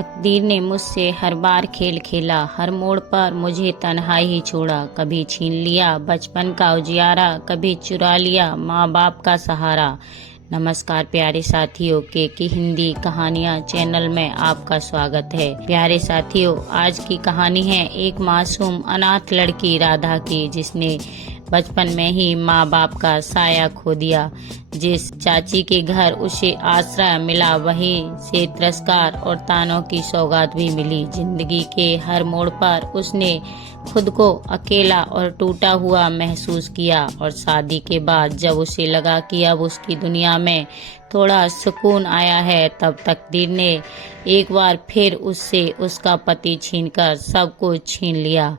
तकदीर ने मुझसे हर बार खेल खेला, हर मोड़ पर मुझे तन्हाई ही छोड़ा। कभी छीन लिया बचपन का उजियारा, कभी चुरा लिया माँ बाप का सहारा। नमस्कार प्यारे साथियों, के हिंदी कहानियाँ चैनल में आपका स्वागत है। प्यारे साथियों, आज की कहानी है एक मासूम अनाथ लड़की राधा की, जिसने बचपन में ही माँ बाप का साया खो दिया। जिस चाची के घर उसे आश्रय मिला, वहीं से तिरस्कार और तानों की सौगात भी मिली। जिंदगी के हर मोड़ पर उसने खुद को अकेला और टूटा हुआ महसूस किया, और शादी के बाद जब उसे लगा कि अब उसकी दुनिया में थोड़ा सुकून आया है, तब तकदीर ने एक बार फिर उससे उसका पति छीनकर सब कुछ छीन लिया।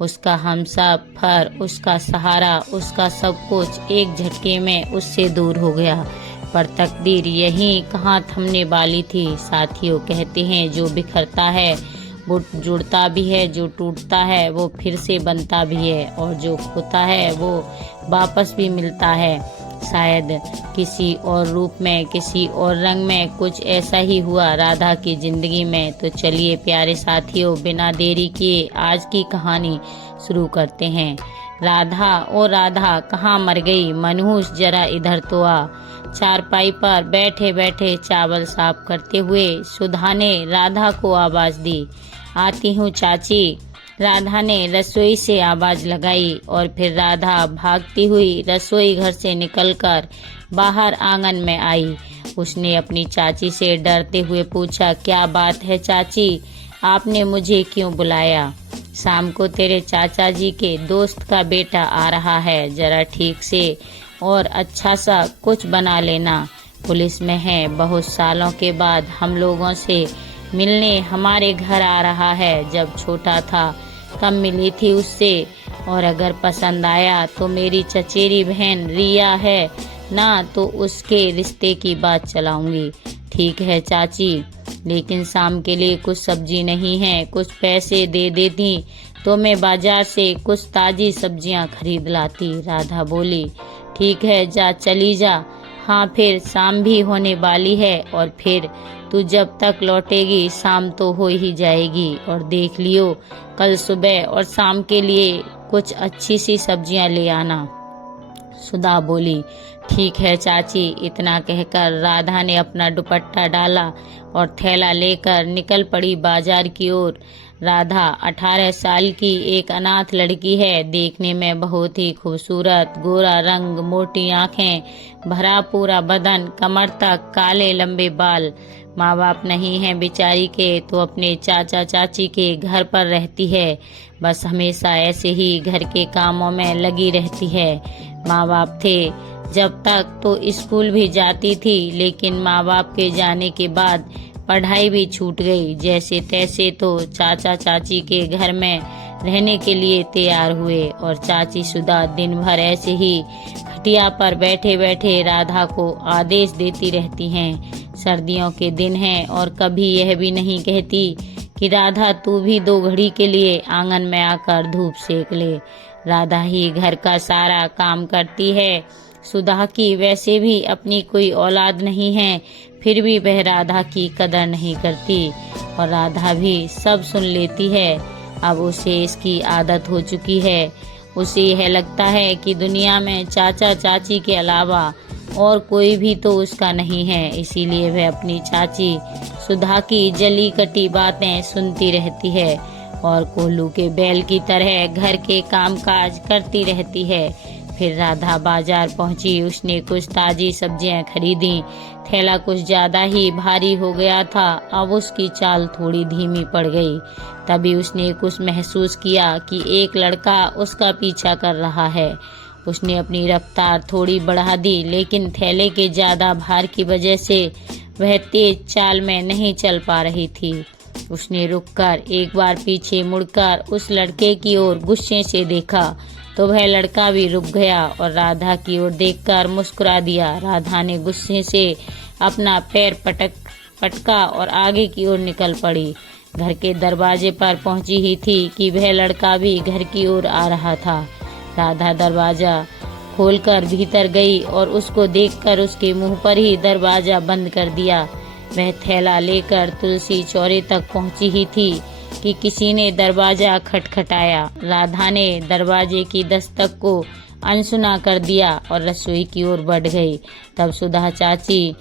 उसका हमसफर, उसका सहारा, उसका सब कुछ एक झटके में उससे दूर हो गया। पर तकदीर यहीं कहाँ थमने वाली थी। साथियों, कहते हैं जो बिखरता है वो जुड़ता भी है, जो टूटता है वो फिर से बनता भी है, और जो खोता है वो वापस भी मिलता है। शायद किसी और रूप में, किसी और रंग में कुछ ऐसा ही हुआ राधा की जिंदगी में। तो चलिए प्यारे साथियों, बिना देरी किए आज की कहानी शुरू करते हैं। राधा ओ राधा कहाँ मर गई, मनहूस जरा इधर तो आ। चारपाई पर बैठे बैठे चावल साफ करते हुए सुधा ने राधा को आवाज दी। आती हूँ चाची। राधा ने रसोई से आवाज लगाई, और फिर राधा भागती हुई रसोई घर से निकलकर बाहर आंगन में आई। उसने अपनी चाची से डरते हुए पूछा, क्या बात है चाची, आपने मुझे क्यों बुलाया? शाम को तेरे चाचा जी के दोस्त का बेटा आ रहा है, जरा ठीक से और अच्छा सा कुछ बना लेना। पुलिस में है, बहुत सालों के बाद हम लोगों से मिलने हमारे घर आ रहा है। जब छोटा था तब मिली थी उससे, और अगर पसंद आया तो मेरी चचेरी बहन रिया है ना, तो उसके रिश्ते की बात चलाऊंगी। ठीक है चाची, लेकिन शाम के लिए कुछ सब्जी नहीं है, कुछ पैसे दे देती तो मैं बाजार से कुछ ताजी सब्जियां खरीद लाती। राधा बोली, ठीक है जा, चली जा। हाँ, फिर शाम भी होने वाली है, और फिर तू जब तक लौटेगी शाम तो हो ही जाएगी। और देख लियो, कल सुबह और शाम के लिए कुछ अच्छी सी सब्जियां ले आना। सुधा बोली, ठीक है चाची। इतना कहकर राधा ने अपना दुपट्टा डाला और थैला लेकर निकल पड़ी बाजार की ओर। राधा 18 साल की एक अनाथ लड़की है, देखने में बहुत ही खूबसूरत। गोरा रंग, मोटी आंखें, भरा पूरा बदन, कमर तक काले लंबे बाल। माँ बाप नहीं है बेचारी के, तो अपने चाचा चाची के घर पर रहती है। बस हमेशा ऐसे ही घर के कामों में लगी रहती है। माँ बाप थे जब तक तो स्कूल भी जाती थी, लेकिन माँ बाप के जाने के बाद पढ़ाई भी छूट गई। जैसे तैसे तो चाचा चाची के घर में रहने के लिए तैयार हुए, और चाची सुधा दिन भर ऐसे ही खटिया पर बैठे बैठे राधा को आदेश देती रहती हैं। सर्दियों के दिन हैं, और कभी यह भी नहीं कहती कि राधा तू भी 2 घड़ी के लिए आंगन में आकर धूप सेक ले। राधा ही घर का सारा काम करती है। सुधा की वैसे भी अपनी कोई औलाद नहीं है, फिर भी वह राधा की कदर नहीं करती, और राधा भी सब सुन लेती है। अब उसे इसकी आदत हो चुकी है। उसे यह लगता है कि दुनिया में चाचा चाची के अलावा और कोई भी तो उसका नहीं है। इसीलिए वह अपनी चाची सुधा की जली कटी बातें सुनती रहती है, और कोल्हू के बैल की तरह घर के कामकाज करती रहती है। फिर राधा बाजार पहुंची। उसने कुछ ताजी सब्जियां खरीदी। थैला कुछ ज्यादा ही भारी हो गया था, अब उसकी चाल थोड़ी धीमी पड़ गई। तभी उसने कुछ महसूस किया कि एक लड़का उसका पीछा कर रहा है। उसने अपनी रफ्तार थोड़ी बढ़ा दी, लेकिन थैले के ज्यादा भार की वजह से वह तेज चाल में नहीं चल पा रही थी। उसने रुककर एक बार पीछे मुड़कर उस लड़के की ओर गुस्से से देखा, तो वह लड़का भी रुक गया और राधा की ओर देखकर मुस्कुरा दिया। राधा ने गुस्से से अपना पैर पटका और आगे की ओर निकल पड़ी। घर के दरवाजे पर पहुंची ही थी कि वह लड़का भी घर की ओर आ रहा था। राधा दरवाजा खोलकर भीतर गई और उसको देखकर उसके मुंह पर ही दरवाजा बंद कर दिया। वह थैला लेकर तुलसी चौरे तक पहुंची ही थी कि किसी ने दरवाजा खटखटाया। राधा ने दरवाजे की दस्तक को अनसुना कर दिया और रसोई की ओर बढ़ गई। तब सुधा चाची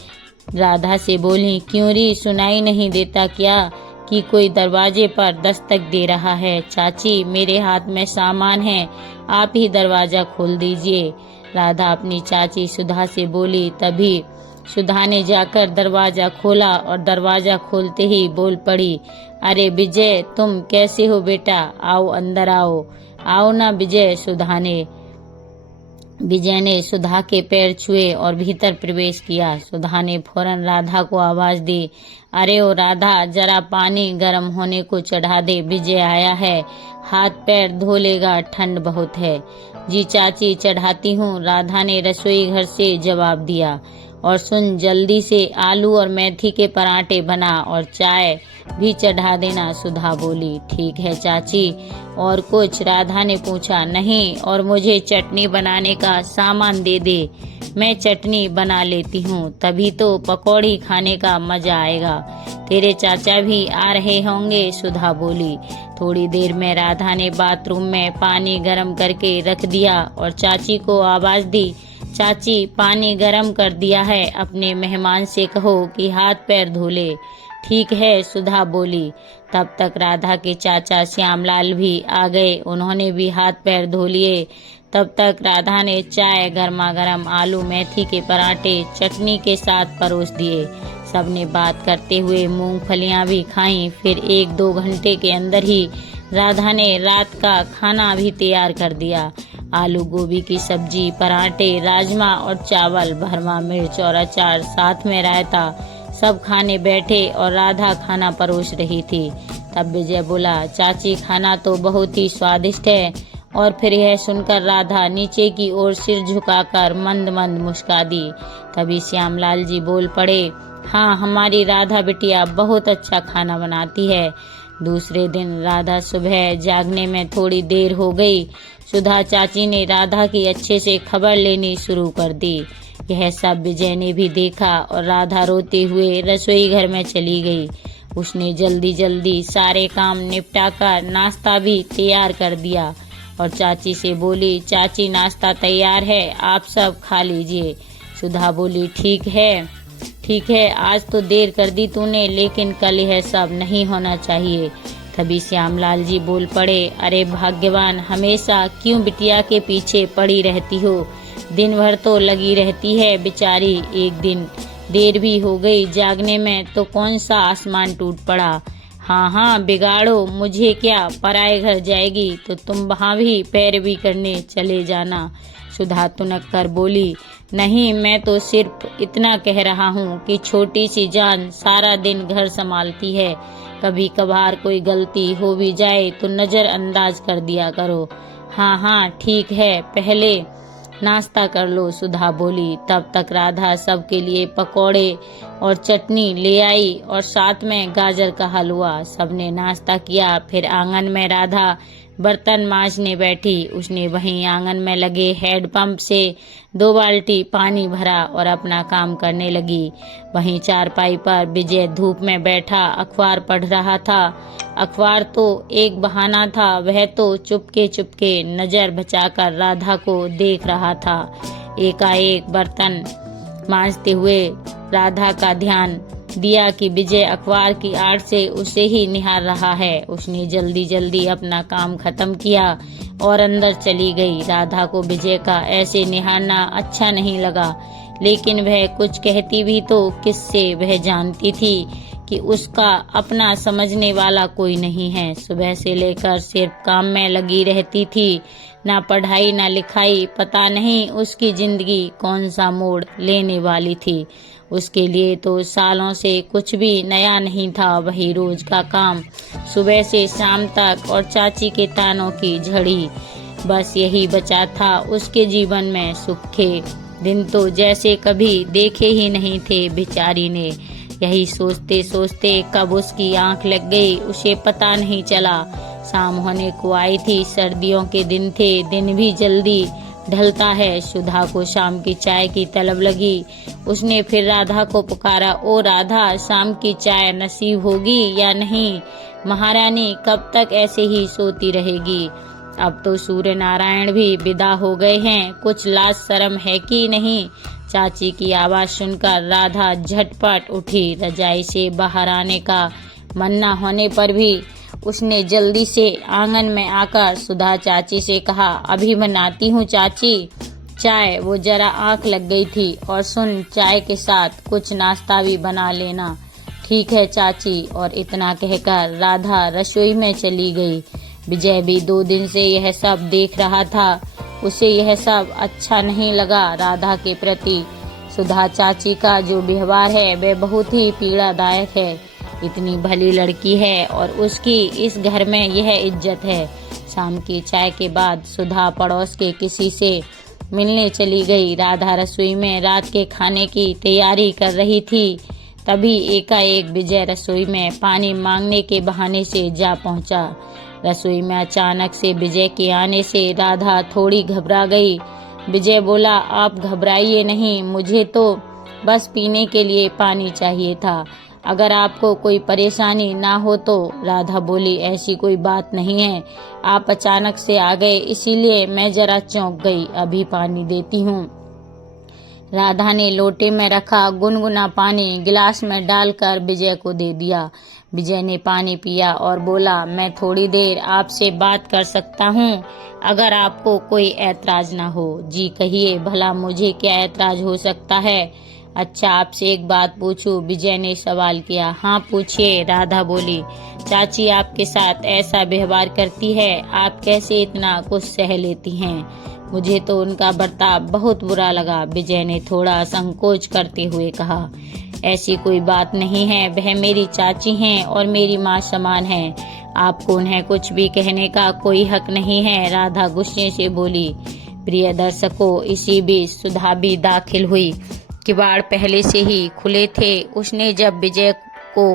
राधा से बोली, क्यों री, सुनाई नहीं देता क्या कि कोई दरवाजे पर दस्तक दे रहा है? चाची, मेरे हाथ में सामान है, आप ही दरवाजा खोल दीजिए। राधा अपनी चाची सुधा से बोली। तभी सुधा ने जाकर दरवाजा खोला और दरवाजा खोलते ही बोल पड़ी, अरे विजय, तुम कैसे हो बेटा? आओ, अंदर आओ। आओ ना विजय। विजय ने सुधा के पैर छुए और भीतर प्रवेश किया। सुधा ने फौरन राधा को आवाज दी, अरे ओ राधा, जरा पानी गर्म होने को चढ़ा दे, विजय आया है, हाथ पैर धो लेगा, ठंड बहुत है। जी चाची, चढ़ाती हूँ, राधा ने रसोई घर से जवाब दिया। और सुन, जल्दी से आलू और मेथी के पराठे बना और चाय भी चढ़ा देना, सुधा बोली। ठीक है चाची। और कुछ? राधा ने पूछा। नहीं, और मुझे चटनी बनाने का सामान दे दे, मैं चटनी बना लेती हूँ, तभी तो पकौड़ी खाने का मजा आएगा। तेरे चाचा भी आ रहे होंगे, सुधा बोली। थोड़ी देर में राधा ने बाथरूम में पानी गर्म करके रख दिया और चाची को आवाज दी, चाची, पानी गर्म कर दिया है, अपने मेहमान से कहो कि हाथ पैर धो ले। ठीक है, सुधा बोली। तब तक राधा के चाचा श्यामलाल भी आ गए, उन्होंने भी हाथ पैर धो लिए। तब तक राधा ने चाय, गर्मा गर्म आलू मेथी के पराठे चटनी के साथ परोस दिए। सबने बात करते हुए मूंगफलियां भी खाईं। फिर 1-2 घंटे के अंदर ही राधा ने रात का खाना भी तैयार कर दिया। आलू गोभी की सब्जी, पराठे, राजमा और चावल, भरवा मिर्च और अचार, साथ में रायता। सब खाने बैठे और राधा खाना परोस रही थी। तब विजय बोला, चाची, खाना तो बहुत ही स्वादिष्ट है। और फिर यह सुनकर राधा नीचे की ओर सिर झुकाकर मंद मंद मुस्का दी। तभी श्यामलाल जी बोल पड़े, हाँ, हमारी राधा बिटिया बहुत अच्छा खाना बनाती है। दूसरे दिन राधा सुबह जागने में थोड़ी देर हो गई। सुधा चाची ने राधा की अच्छे से खबर लेनी शुरू कर दी। यह सब विजय ने भी देखा और राधा रोते हुए रसोई घर में चली गई। उसने जल्दी जल्दी सारे काम निपटाकर नाश्ता भी तैयार कर दिया और चाची से बोली, चाची, नाश्ता तैयार है, आप सब खा लीजिए। सुधा बोली, ठीक है, आज तो देर कर दी तूने, लेकिन कल यह सब नहीं होना चाहिए। तभी श्यामलाल जी बोल पड़े, अरे भाग्यवान, हमेशा क्यों बिटिया के पीछे पड़ी रहती हो? दिन भर तो लगी रहती है बेचारी, एक दिन देर भी हो गई जागने में तो कौन सा आसमान टूट पड़ा। हाँ, बिगाड़ो, मुझे क्या, पराए घर जाएगी तो तुम वहाँ भी पैरवी करने चले जाना। सुधा तुनक कर बोली, नहीं, मैं तो सिर्फ इतना कह रहा हूँ कि छोटी सी जान सारा दिन घर संभालती है, कभी कभार कोई गलती हो भी जाए तो नजरअंदाज कर दिया करो। हाँ, ठीक है, पहले नाश्ता कर लो, सुधा बोली। तब तक राधा सबके लिए पकौड़े और चटनी ले आई और साथ में गाजर का हलवा। सबने नाश्ता किया। फिर आंगन में राधा बर्तन मांजने बैठी। उसने वहीं आंगन में लगे हैंडपंप से 2 बाल्टी पानी भरा और अपना काम करने लगी। वहीं चारपाई पर विजय धूप में बैठा अखबार पढ़ रहा था। अखबार तो एक बहाना था, वह तो चुपके चुपके नजर बचाकर राधा को देख रहा था। एकाएक बर्तन मांजते हुए राधा का ध्यान दिया कि विजय अखबार की आड़ से उसे ही निहार रहा है। उसने जल्दी जल्दी अपना काम खत्म किया और अंदर चली गई। राधा को विजय का ऐसे निहारना अच्छा नहीं लगा, लेकिन वह कुछ कहती भी तो किससे? वह जानती थी कि उसका अपना समझने वाला कोई नहीं है। सुबह से लेकर सिर्फ काम में लगी रहती थी, ना पढ़ाई ना लिखाई। पता नहीं उसकी जिंदगी कौन सा मोड़ लेने वाली थी। उसके लिए तो सालों से कुछ भी नया नहीं था। वही रोज का काम, सुबह से शाम तक, और चाची के तानों की झड़ी, बस यही बचा था उसके जीवन में। सुख के दिन तो जैसे कभी देखे ही नहीं थे बेचारी ने। यही सोचते सोचते कब उसकी आंख लग गई, उसे पता नहीं चला। शाम होने को आई थी, सर्दियों के दिन थे, दिन भी जल्दी ढलता है। सुधा को शाम की चाय की तलब लगी। उसने फिर राधा को पुकारा, ओ राधा, शाम की चाय नसीब होगी या नहीं? महारानी कब तक ऐसे ही सोती रहेगी? अब तो सूर्य नारायण भी विदा हो गए हैं, कुछ लाज शर्म है कि नहीं? चाची की आवाज सुनकर राधा झटपट उठी। रजाई से बाहर आने का मन न होने पर भी उसने जल्दी से आंगन में आकर सुधा चाची से कहा, अभी बनाती हूँ चाची चाय। वो जरा आंख लग गई थी। और सुन, चाय के साथ कुछ नाश्ता भी बना लेना। ठीक है चाची। और इतना कहकर राधा रसोई में चली गई। विजय भी 2 दिन से यह सब देख रहा था। उसे यह सब अच्छा नहीं लगा। राधा के प्रति सुधा चाची का जो व्यवहार है वह बहुत ही पीड़ादायक है। इतनी भली लड़की है और उसकी इस घर में यह इज्जत है। शाम की चाय के बाद सुधा पड़ोस के किसी से मिलने चली गई। राधा रसोई में रात के खाने की तैयारी कर रही थी। तभी एकाएक विजय रसोई में पानी मांगने के बहाने से जा पहुंचा। रसोई में अचानक से विजय के आने से राधा थोड़ी घबरा गई। विजय बोला, आप घबराइए नहीं, मुझे तो बस पीने के लिए पानी चाहिए था, अगर आपको कोई परेशानी ना हो तो। राधा बोली, ऐसी कोई बात नहीं है, आप अचानक से आ गए इसीलिए मैं जरा चौंक गई, अभी पानी देती हूँ। राधा ने लोटे में रखा गुनगुना पानी गिलास में डालकर विजय को दे दिया। विजय ने पानी पिया और बोला, मैं थोड़ी देर आपसे बात कर सकता हूँ, अगर आपको कोई ऐतराज ना हो। जी कहिए, भला मुझे क्या ऐतराज हो सकता है? अच्छा, आपसे एक बात पूछूं? विजय ने सवाल किया। हाँ पूछिए, राधा बोली। चाची आपके साथ ऐसा व्यवहार करती है, आप कैसे इतना कुछ सह लेती हैं? मुझे तो उनका बर्ताव बहुत बुरा लगा, विजय ने थोड़ा संकोच करते हुए कहा। ऐसी कोई बात नहीं है, वह मेरी चाची हैं और मेरी माँ समान है, आपको उन्हें कुछ भी कहने का कोई हक नहीं है, राधा गुस्से से बोली। प्रिय दर्शकों, इसी बीच सुधा भी दाखिल हुई। किवाड़ पहले से ही खुले थे। उसने जब विजय को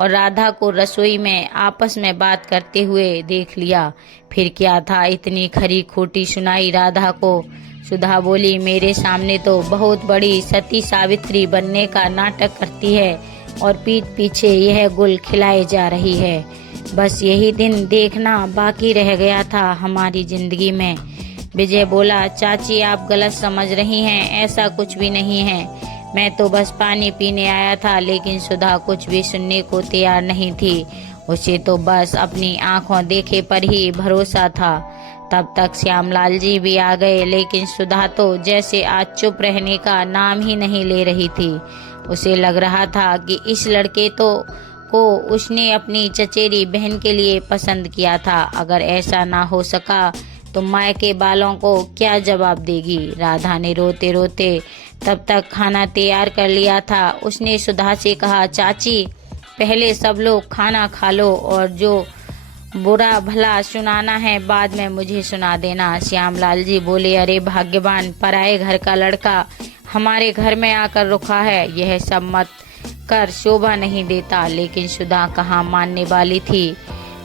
और राधा को रसोई में आपस में बात करते हुए देख लिया। फिर क्या था, इतनी खरी खोटी सुनाई राधा को। सुधा बोली, मेरे सामने तो बहुत बड़ी सती सावित्री बनने का नाटक करती है और पीठ पीछे यह गुल खिलाए जा रही है। बस यही दिन देखना बाकी रह गया था हमारी जिंदगी में। विजय बोला, चाची आप गलत समझ रही हैं, ऐसा कुछ भी नहीं है, मैं तो बस पानी पीने आया था। लेकिन सुधा कुछ भी सुनने को तैयार नहीं थी। उसे तो बस अपनी आंखों देखे पर ही भरोसा था। तब तक श्यामलाल जी भी आ गए, लेकिन सुधा तो जैसे आज चुप रहने का नाम ही नहीं ले रही थी। उसे लग रहा था कि इस लड़के को उसने अपनी चचेरी बहन के लिए पसंद किया था। अगर ऐसा ना हो सका तो माँ के बालों को क्या जवाब देगी। राधा ने रोते रोते तब तक खाना तैयार कर लिया था। उसने सुधा से कहा, चाची पहले सब लोग खाना खा लो और जो बुरा भला सुनाना है बाद में मुझे सुना देना। श्यामलाल जी बोले, अरे भाग्यवान, पराए घर का लड़का हमारे घर में आकर रुका है, यह सब मत कर, शोभा नहीं देता। लेकिन सुधा कहाँ मानने वाली थी।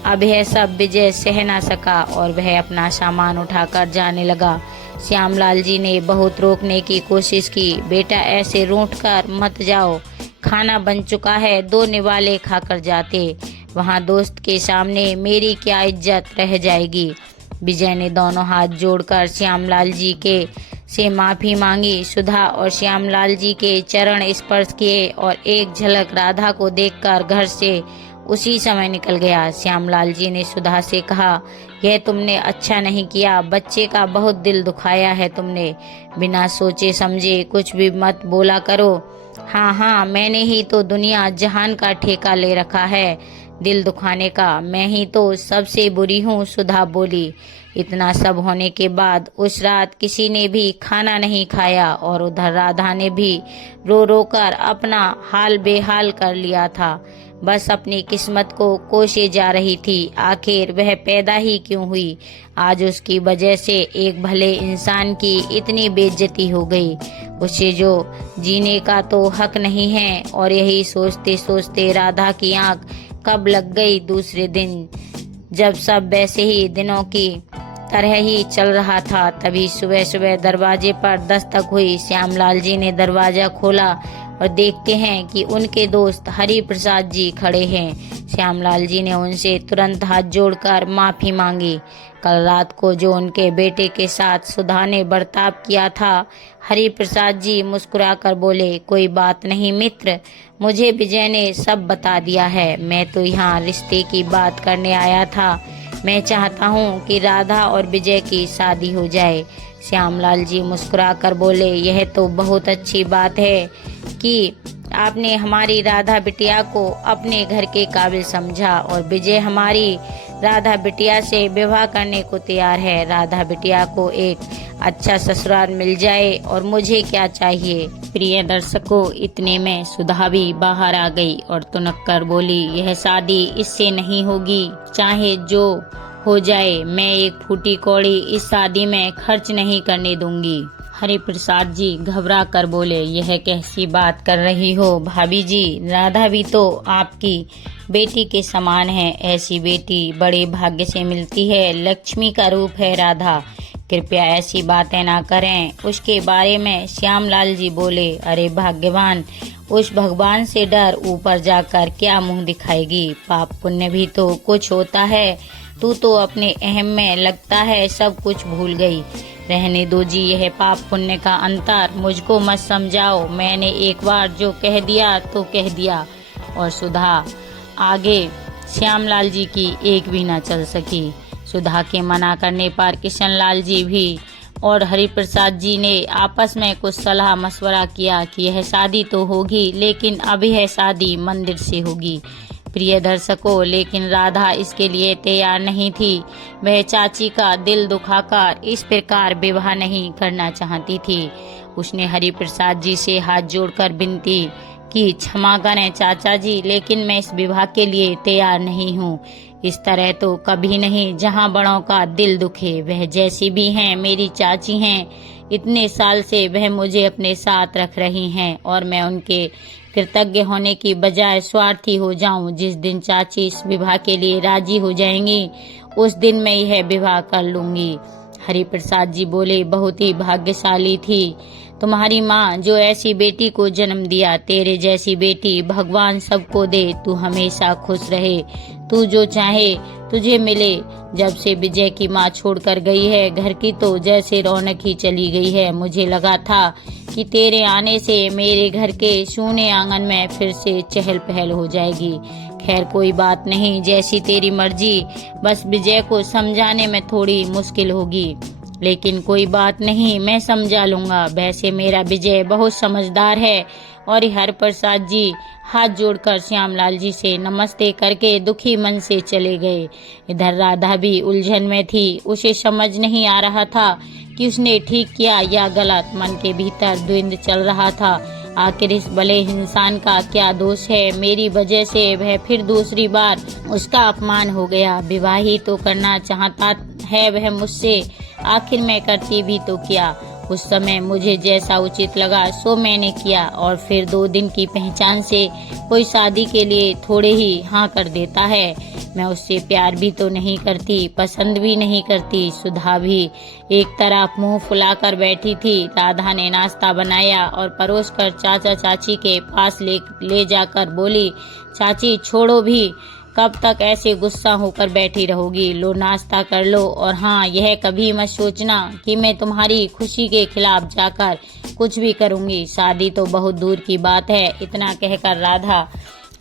अब यह सब विजय सह ना सका और वह अपना सामान उठाकर जाने लगा। श्यामलाल जी ने बहुत रोकने की कोशिश की। बेटा ऐसे रूठ कर मत जाओ, खाना बन चुका है, 2 निवाले खाकर जाते, वहाँ दोस्त के सामने मेरी क्या इज्जत रह जाएगी। विजय ने दोनों हाथ जोड़कर श्यामलाल जी के से माफी मांगी। सुधा और श्यामलाल जी के चरण स्पर्श किए और एक झलक राधा को देखकर घर से उसी समय निकल गया। श्यामलाल जी ने सुधा से कहा, यह तुमने अच्छा नहीं किया, बच्चे का बहुत दिल दुखाया है तुमने, बिना सोचे समझे कुछ भी मत बोला करो। हाँ हाँ, मैंने ही तो दुनिया जहान का ठेका ले रखा है दिल दुखाने का, मैं ही तो सबसे बुरी हूँ, सुधा बोली। इतना सब होने के बाद उस रात किसी ने भी खाना नहीं खाया और उधर राधा ने भी रो रो कर अपना हाल बेहाल कर लिया था। बस अपनी किस्मत को कोसे जा रही थी। आखिर वह पैदा ही क्यों हुई? आज उसकी वजह से एक भले इंसान की इतनी बेइज्जती हो गई। उसे जो जीने का तो हक नहीं है। और यही सोचते सोचते राधा की आंख कब लग गई दूसरे दिन, जब सब वैसे ही दिनों की तरह ही चल रहा था। तभी सुबह सुबह दरवाजे पर दस्तक हुई। श्यामलाल जी ने दरवाजा खोला और देखते हैं कि उनके दोस्त हरि प्रसाद जी खड़े हैं। श्यामलाल जी ने उनसे तुरंत हाथ जोड़कर माफी मांगी। कल रात को जो उनके बेटे के साथ सुधा ने बर्ताव किया था, हरि प्रसाद जी मुस्कुराकर बोले, कोई बात नहीं मित्र, मुझे विजय ने सब बता दिया है। मैं तो यहाँ रिश्ते की बात करने आया था। मैं चाहता हूँ कि राधा और विजय की शादी हो जाए। श्यामलाल जी मुस्कुराकर बोले, यह तो बहुत अच्छी बात है कि आपने हमारी राधा बिटिया को अपने घर के काबिल समझा और विजय हमारी राधा बिटिया से विवाह करने को तैयार है। राधा बिटिया को एक अच्छा ससुराल मिल जाए और मुझे क्या चाहिए। प्रिय दर्शकों, इतने में सुधा भी बाहर आ गई और तुनक कर बोली, यह शादी इससे नहीं होगी, चाहे जो हो जाए। मैं एक फूटी कौड़ी इस शादी में खर्च नहीं करने दूंगी। हरि प्रसाद जी घबरा कर बोले, यह कैसी बात कर रही हो भाभी जी, राधा भी तो आपकी बेटी के समान है। ऐसी बेटी बड़े भाग्य से मिलती है, लक्ष्मी का रूप है राधा। कृपया ऐसी बातें ना करें। उसके बारे में श्यामलाल जी बोले, अरे भाग्यवान, उस भगवान से डर, ऊपर जाकर क्या मुंह दिखाएगी। पाप पुण्य भी तो कुछ होता है। तू तो अपने अहम में लगता है सब कुछ भूल गई। रहने दो जी यह पाप पुण्य का अंतर, मुझको मत समझाओ। मैंने एक बार जो कह दिया तो कह दिया। और सुधा आगे श्यामलाल जी की एक भी न चल सकी। सुधा के मना करने पर किशनलाल जी भी और हरिप्रसाद जी ने आपस में कुछ सलाह मशवरा किया कि यह शादी तो होगी, लेकिन अब यह शादी मंदिर से होगी। प्रिय दर्शकों, लेकिन राधा इसके लिए तैयार नहीं थी। वह चाची का दिल दुखाकर इस प्रकार विवाह नहीं करना चाहती थी। उसने हरिप्रसाद जी से हाथ जोड़कर विनती की, क्षमा करें चाचा जी, लेकिन मैं इस विवाह के लिए तैयार नहीं हूँ। इस तरह तो कभी नहीं, जहाँ बड़ों का दिल दुखे। वह जैसी भी हैं मेरी चाची हैं। इतने साल से वह मुझे अपने साथ रख रही हैं और मैं उनके कृतज्ञ होने की बजाय स्वार्थी हो जाऊं। जिस दिन चाची इस विवाह के लिए राजी हो जाएंगी, उस दिन मैं यह विवाह कर लूंगी। हरिप्रसाद जी बोले, बहुत ही भाग्यशाली थी तुम्हारी माँ जो ऐसी बेटी को जन्म दिया। तेरे जैसी बेटी भगवान सबको दे। तू हमेशा खुश रहे, तू जो चाहे तुझे मिले। जब से विजय की माँ छोड़कर गई है, घर की तो जैसे रौनक ही चली गई है। मुझे लगा था कि तेरे आने से मेरे घर के सूने आंगन में फिर से चहल पहल हो जाएगी। खैर कोई बात नहीं, जैसी तेरी मर्जी। बस विजय को समझाने में थोड़ी मुश्किल होगी, लेकिन कोई बात नहीं, मैं समझा लूंगा। वैसे मेरा विजय बहुत समझदार है। और हरिप्रसाद जी हाथ जोड़कर श्यामलाल जी से नमस्ते करके दुखी मन से चले गए। इधर राधा भी उलझन में थी। उसे समझ नहीं आ रहा था कि उसने ठीक किया या गलत। मन के भीतर द्वंद्व चल रहा था। आखिर इस भले इंसान का क्या दोष है? मेरी वजह से वह फिर दूसरी बार उसका अपमान हो गया। विवाह ही तो करना चाहता है वह मुझसे, आखिर मैं करती भी तो क्या। उस समय मुझे जैसा उचित लगा सो मैंने किया। और फिर 2 दिन की पहचान से कोई शादी के लिए थोड़े ही हाँ कर देता है। मैं उससे प्यार भी तो नहीं करती, पसंद भी नहीं करती। सुधा भी एक तरफ मुंह फुलाकर बैठी थी। राधा ने नाश्ता बनाया और परोसकर चाचा चाची के पास ले जाकर बोली, चाची छोड़ो भी, कब तक ऐसे गुस्सा होकर बैठी रहोगी? लो नाश्ता कर लो। और हाँ, यह कभी मत सोचना कि मैं तुम्हारी खुशी के खिलाफ जाकर कुछ भी करूँगी। शादी तो बहुत दूर की बात है। इतना कहकर राधा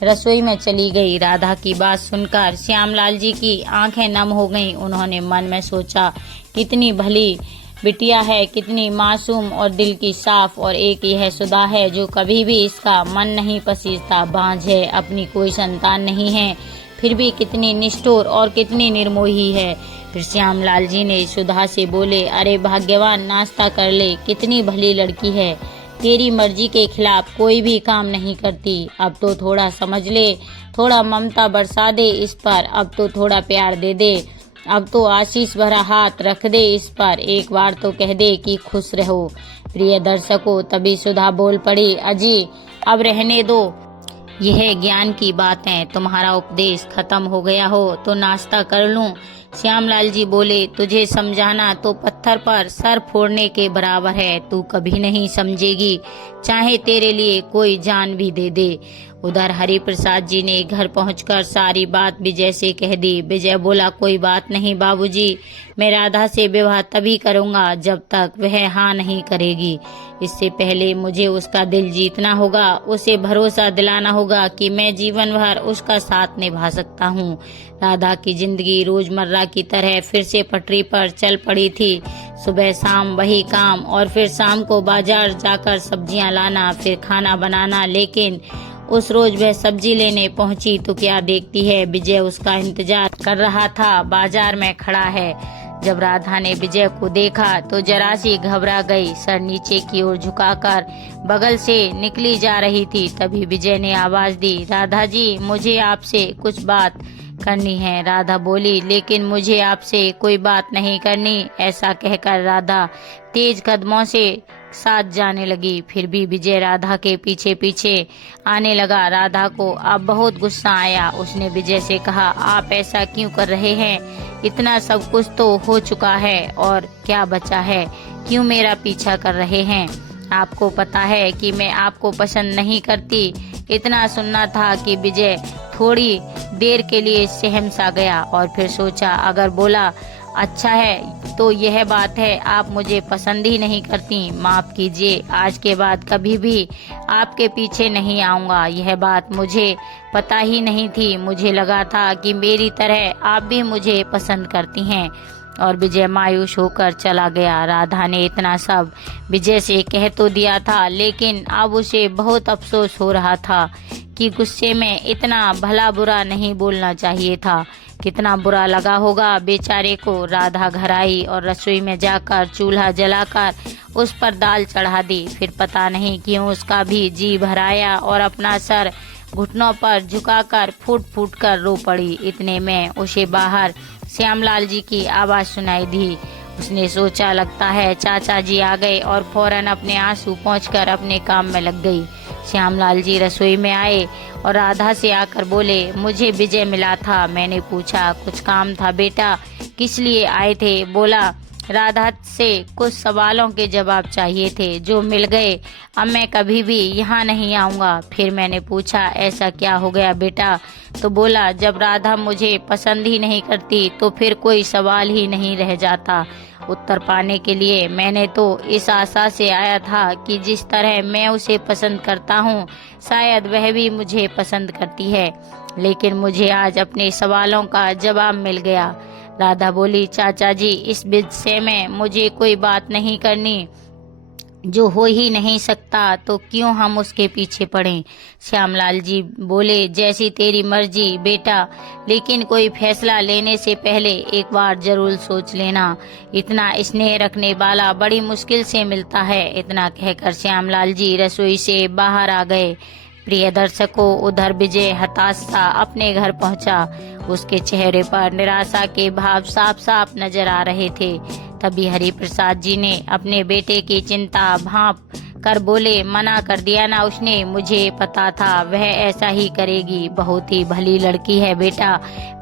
रसोई में चली गई। राधा की बात सुनकर श्यामलाल जी की आंखें नम हो गईं। उन्होंने मन में सोचा, कितनी भली बिटिया है, कितनी मासूम और दिल की साफ। और एक यह सुधा है जो कभी भी इसका मन नहीं पसीजता। बांझ है, अपनी कोई संतान नहीं है, फिर भी कितनी निष्ठुर और कितनी निर्मोही है। फिर श्यामलाल जी ने सुधा से बोले, अरे भाग्यवान, नाश्ता कर ले, कितनी भली लड़की है, तेरी मर्जी के खिलाफ कोई भी काम नहीं करती। अब तो थोड़ा समझ ले, थोड़ा ममता बरसा दे इस पर, अब तो थोड़ा प्यार दे दे, अब तो आशीष भरा हाथ रख दे इस पर, एक बार तो कह दे कि खुश रहो। प्रिय दर्शकों, तभी सुधा बोल पड़ी, अजी अब रहने दो, यह ज्ञान की बातें, तुम्हारा उपदेश खत्म हो गया हो तो नाश्ता कर लूं। श्यामलाल जी बोले, तुझे समझाना तो पत्थर पर सर फोड़ने के बराबर है, तू कभी नहीं समझेगी, चाहे तेरे लिए कोई जान भी दे दे। उधर हरिप्रसाद जी ने घर पहुंचकर सारी बात विजय से कह दी। विजय बोला, कोई बात नहीं बाबूजी, मैं राधा से विवाह तभी करूंगा जब तक वह हाँ नहीं करेगी। इससे पहले मुझे उसका दिल जीतना होगा, उसे भरोसा दिलाना होगा कि मैं जीवन भर उसका साथ निभा सकता हूँ। राधा की जिंदगी रोजमर्रा की तरह फिर से पटरी पर चल पड़ी थी। सुबह शाम वही काम, और फिर शाम को बाजार जाकर सब्जियां लाना, फिर खाना बनाना। लेकिन उस रोज वह सब्जी लेने पहुंची तो क्या देखती है, विजय उसका इंतजार कर रहा था, बाजार में खड़ा है। जब राधा ने विजय को देखा तो जरा सी घबरा गई, सर नीचे की ओर झुकाकर बगल से निकली जा रही थी। तभी विजय ने आवाज दी, राधा जी, मुझे आपसे कुछ बात करनी है। राधा बोली, लेकिन मुझे आपसे कोई बात नहीं करनी। ऐसा कहकर राधा तेज कदमों से साथ जाने लगी। फिर भी विजय राधा के पीछे पीछे आने लगा। राधा को अब बहुत गुस्सा आया। उसने विजय से कहा, आप ऐसा क्यों कर रहे हैं? इतना सब कुछ तो हो चुका है, और क्या बचा है? क्यों मेरा पीछा कर रहे हैं? आपको पता है कि मैं आपको पसंद नहीं करती। इतना सुनना था कि विजय थोड़ी देर के लिए सहम सा गया, और फिर सोचा, अगर बोला अच्छा है तो यह बात है, आप मुझे पसंद ही नहीं करती। माफ कीजिए, आज के बाद कभी भी आपके पीछे नहीं आऊंगा। यह बात मुझे पता ही नहीं थी। मुझे लगा था कि मेरी तरह आप भी मुझे पसंद करती हैं। और विजय मायूस होकर चला गया। राधा ने इतना सब विजय से कह तो दिया था, लेकिन अब उसे बहुत अफसोस हो रहा था कि गुस्से में इतना भला बुरा नहीं बोलना चाहिए था। कितना बुरा लगा होगा बेचारे को। राधा घर आई और रसोई में जाकर चूल्हा जलाकर उस पर दाल चढ़ा दी। फिर पता नहीं क्यों उसका भी जी भराया और अपना सर घुटनों पर झुकाकर फूट फूट कर रो पड़ी। इतने में उसे बाहर श्यामलाल जी की आवाज सुनाई दी। उसने सोचा, लगता है चाचा जी आ गए, और फौरन अपने आंसू पोंछकर अपने काम में लग गई। श्यामलाल जी रसोई में आए और राधा से आकर बोले, मुझे विजय मिला था। मैंने पूछा, कुछ काम था बेटा? किस लिए आए थे? बोला, राधा से कुछ सवालों के जवाब चाहिए थे, जो मिल गए। अब मैं कभी भी यहाँ नहीं आऊँगा। फिर मैंने पूछा, ऐसा क्या हो गया बेटा? तो बोला, जब राधा मुझे पसंद ही नहीं करती तो फिर कोई सवाल ही नहीं रह जाता। उत्तर पाने के लिए मैंने तो इस आशा से आया था कि जिस तरह मैं उसे पसंद करता हूँ, शायद वह भी मुझे पसंद करती है। लेकिन मुझे आज अपने सवालों का जवाब मिल गया। राधा बोली, चाचा जी, इस विषय में मुझे कोई बात नहीं करनी। जो हो ही नहीं सकता तो क्यों हम उसके पीछे पड़ें? श्यामलाल जी बोले, जैसी तेरी मर्जी बेटा, लेकिन कोई फैसला लेने से पहले एक बार जरूर सोच लेना। इतना स्नेह रखने वाला बड़ी मुश्किल से मिलता है। इतना कहकर श्यामलाल जी रसोई से बाहर आ गए। प्रिय दर्शकों, उधर विजय हताश सा अपने घर पहुंचा। उसके चेहरे पर निराशा के भाव साफ साफ नजर आ रहे थे। तभी हरिप्रसाद जी ने अपने बेटे की चिंता भांप कर बोले, मना कर दिया ना उसने? मुझे पता था वह ऐसा ही करेगी। बहुत ही भली लड़की है बेटा।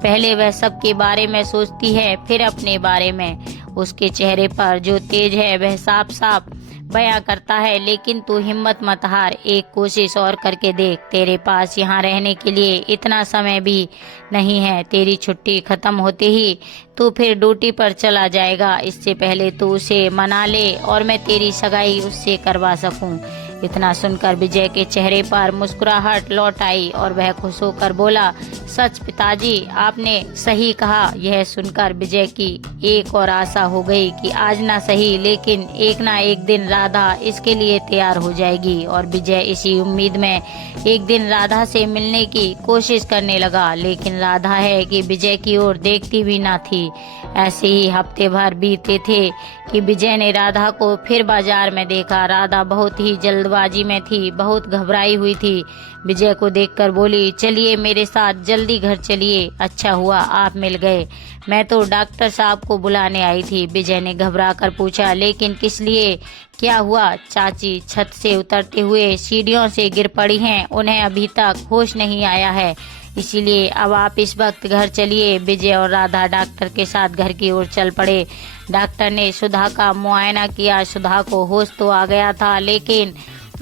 पहले वह सबके बारे में सोचती है, फिर अपने बारे में। उसके चेहरे पर जो तेज है वह साफ साफ बयां करता है। लेकिन तू हिम्मत मत हार, एक कोशिश और करके देख। तेरे पास यहाँ रहने के लिए इतना समय भी नहीं है। तेरी छुट्टी खत्म होते ही तू फिर ड्यूटी पर चला जाएगा। इससे पहले तू उसे मना ले और मैं तेरी सगाई उससे करवा सकूं। इतना सुनकर विजय के चेहरे पर मुस्कुराहट लौट आई और वह खुश होकर बोला, सच पिताजी, आपने सही कहा। यह सुनकर विजय की एक और आशा हो गई कि आज ना सही, लेकिन एक ना एक दिन राधा इसके लिए तैयार हो जाएगी। और विजय इसी उम्मीद में एक दिन राधा से मिलने की कोशिश करने लगा। लेकिन राधा है कि विजय की ओर देखती भी ना थी। ऐसे ही हफ्ते भर बीते थे कि विजय ने राधा को फिर बाजार में देखा। राधा बहुत ही जल्दबाजी में थी, बहुत घबराई हुई थी। विजय को देखकर बोली, चलिए मेरे साथ, जल्दी घर चलिए। अच्छा हुआ आप मिल गए। मैं तो डॉक्टर साहब को बुलाने आई थी। विजय ने घबरा कर पूछा, लेकिन किस लिए, क्या हुआ? चाची छत से उतरते हुए सीढ़ियों से गिर पड़ी हैं, उन्हें अभी तक होश नहीं आया है, इसीलिए अब आप इस वक्त घर चलिए। विजय और राधा डॉक्टर के साथ घर की ओर चल पड़े। डॉक्टर ने सुधा का मुआयना किया। सुधा को होश तो आ गया था, लेकिन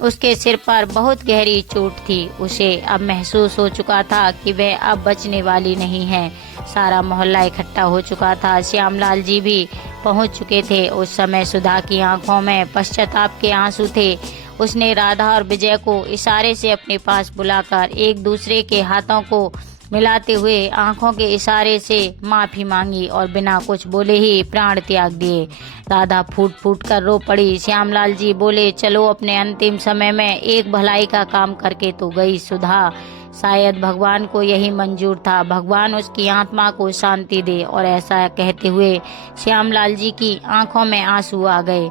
उसके सिर पर बहुत गहरी चोट थी। उसे अब महसूस हो चुका था कि वह अब बचने वाली नहीं है। सारा मोहल्ला इकट्ठा हो चुका था। श्यामलाल जी भी पहुंच चुके थे। उस समय सुधा की आंखों में पश्चाताप के आंसू थे। उसने राधा और विजय को इशारे से अपने पास बुलाकर एक दूसरे के हाथों को मिलाते हुए आंखों के इशारे से माफी मांगी और बिना कुछ बोले ही प्राण त्याग दिए। राधा फूट फूट कर रो पड़ी। श्यामलाल जी बोले, चलो अपने अंतिम समय में एक भलाई का काम करके तो गई सुधा। शायद भगवान को यही मंजूर था, भगवान उसकी आत्मा को शांति दे। और ऐसा कहते हुए श्यामलाल जी की आंखों में आंसू आ गए।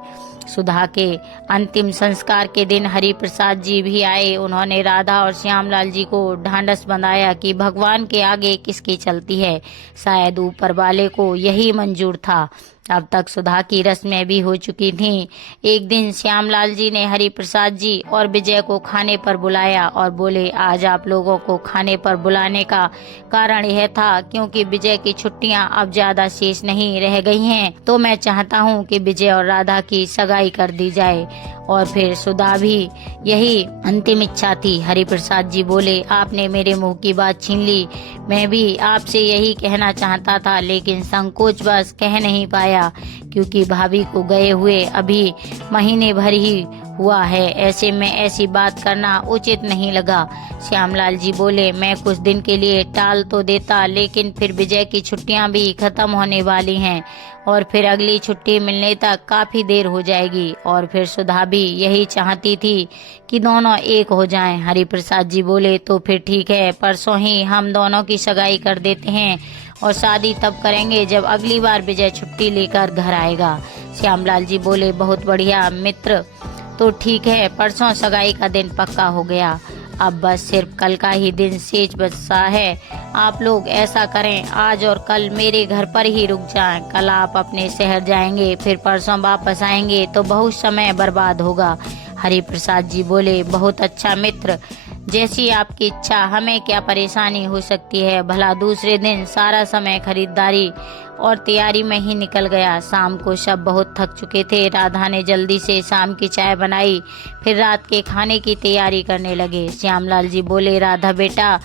सुधा के अंतिम संस्कार के दिन हरि प्रसाद जी भी आए। उन्होंने राधा और श्यामलाल जी को ढांढस बंधाया कि भगवान के आगे किसकी चलती है, शायद ऊपर वाले को यही मंजूर था। अब तक सुधा की रस्में भी हो चुकी थीं। एक दिन श्यामलाल जी ने हरि प्रसाद जी और विजय को खाने पर बुलाया और बोले, आज आप लोगों को खाने पर बुलाने का कारण यह था क्योंकि विजय की छुट्टियां अब ज्यादा शेष नहीं रह गई हैं, तो मैं चाहता हूं कि विजय और राधा की सगाई कर दी जाए। और फिर सुधा भी यही अंतिम इच्छा थी। हरि प्रसाद जी बोले, आपने मेरे मुंह की बात छीन ली। मैं भी आपसे यही कहना चाहता था, लेकिन संकोच बस कह नहीं पाया क्योंकि भाभी को गए हुए अभी महीने भर ही हुआ है। ऐसे में ऐसी बात करना उचित नहीं लगा। श्यामलाल जी बोले, मैं कुछ दिन के लिए टाल तो देता, लेकिन फिर विजय की छुट्टियां भी खत्म होने वाली हैं और फिर अगली छुट्टी मिलने तक काफी देर हो जाएगी। और फिर सुधा भी यही चाहती थी कि दोनों एक हो जाएं। हरि प्रसाद जी बोले, तो फिर ठीक है, परसों ही हम दोनों की सगाई कर देते हैं और शादी तब करेंगे जब अगली बार विजय छुट्टी लेकर घर आएगा। श्यामलाल जी बोले, बहुत बढ़िया मित्र, तो ठीक है, परसों सगाई का दिन पक्का हो गया। अब बस सिर्फ कल का ही दिन शेष बचा है। आप लोग ऐसा करें, आज और कल मेरे घर पर ही रुक जाएं। कल आप अपने शहर जाएंगे, फिर परसों वापस आएंगे तो बहुत समय बर्बाद होगा। हरि प्रसाद जी बोले, बहुत अच्छा मित्र, जैसी आपकी इच्छा, हमें क्या परेशानी हो सकती है। भला दूसरे दिन सारा समय खरीदारी और तैयारी में ही निकल गया। शाम को सब बहुत थक चुके थे। राधा ने जल्दी से शाम की चाय बनाई, फिर रात के खाने की तैयारी करने लगे। श्यामलाल जी बोले, राधा बेटा,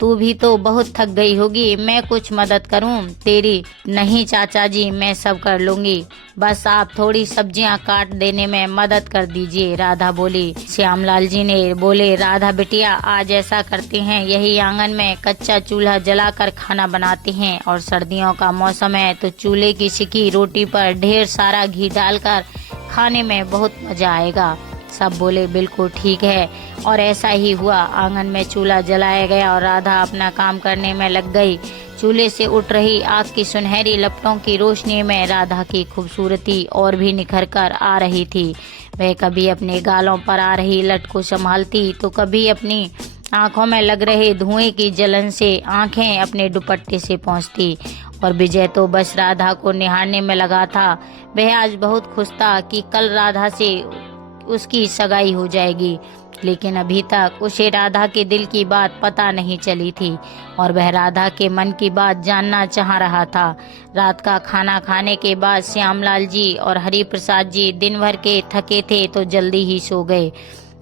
तू भी तो बहुत थक गई होगी, मैं कुछ मदद करूं तेरी? नहीं चाचा जी, मैं सब कर लूंगी, बस आप थोड़ी सब्जियां काट देने में मदद कर दीजिए, राधा बोली। श्यामलाल जी ने बोले, राधा बिटिया, आज ऐसा करते हैं, यही आंगन में कच्चा चूल्हा जलाकर खाना बनाते हैं और सर्दियों का मौसम है तो चूल्हे की सिकी रोटी पर ढेर सारा घी डालकर खाने में बहुत मजा आएगा। सब बोले, बिल्कुल ठीक है। और ऐसा ही हुआ। आंगन में चूल्हा जलाया गया और राधा अपना काम करने में लग गई। चूल्हे से उठ रही आग की सुनहरी लपटों की रोशनी में राधा की खूबसूरती और भी निखर कर आ रही थी। वह कभी अपने गालों पर आ रही लट को संभालती तो कभी अपनी आंखों में लग रहे धुएं की जलन से आंखें अपने दुपट्टे से पोंछती। और विजय तो बस राधा को निहारने में लगा था। वह आज बहुत खुश था कि कल राधा से उसकी सगाई हो जाएगी, लेकिन अभी तक उसे राधा के दिल की बात पता नहीं चली थी और वह राधा के मन की बात जानना चाह रहा था। रात का खाना खाने के बाद श्यामलाल जी और हरि प्रसाद जी दिन भर के थके थे तो जल्दी ही सो गए।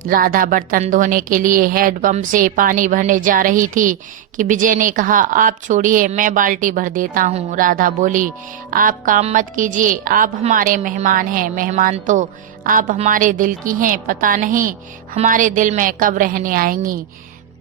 राधा बर्तन धोने के लिए हैंडपंप से पानी भरने जा रही थी कि विजय ने कहा, आप छोड़िए, मैं बाल्टी भर देता हूँ। राधा बोली, आप काम मत कीजिए, आप हमारे मेहमान हैं। मेहमान तो आप हमारे दिल की हैं, पता नहीं हमारे दिल में कब रहने आएंगी।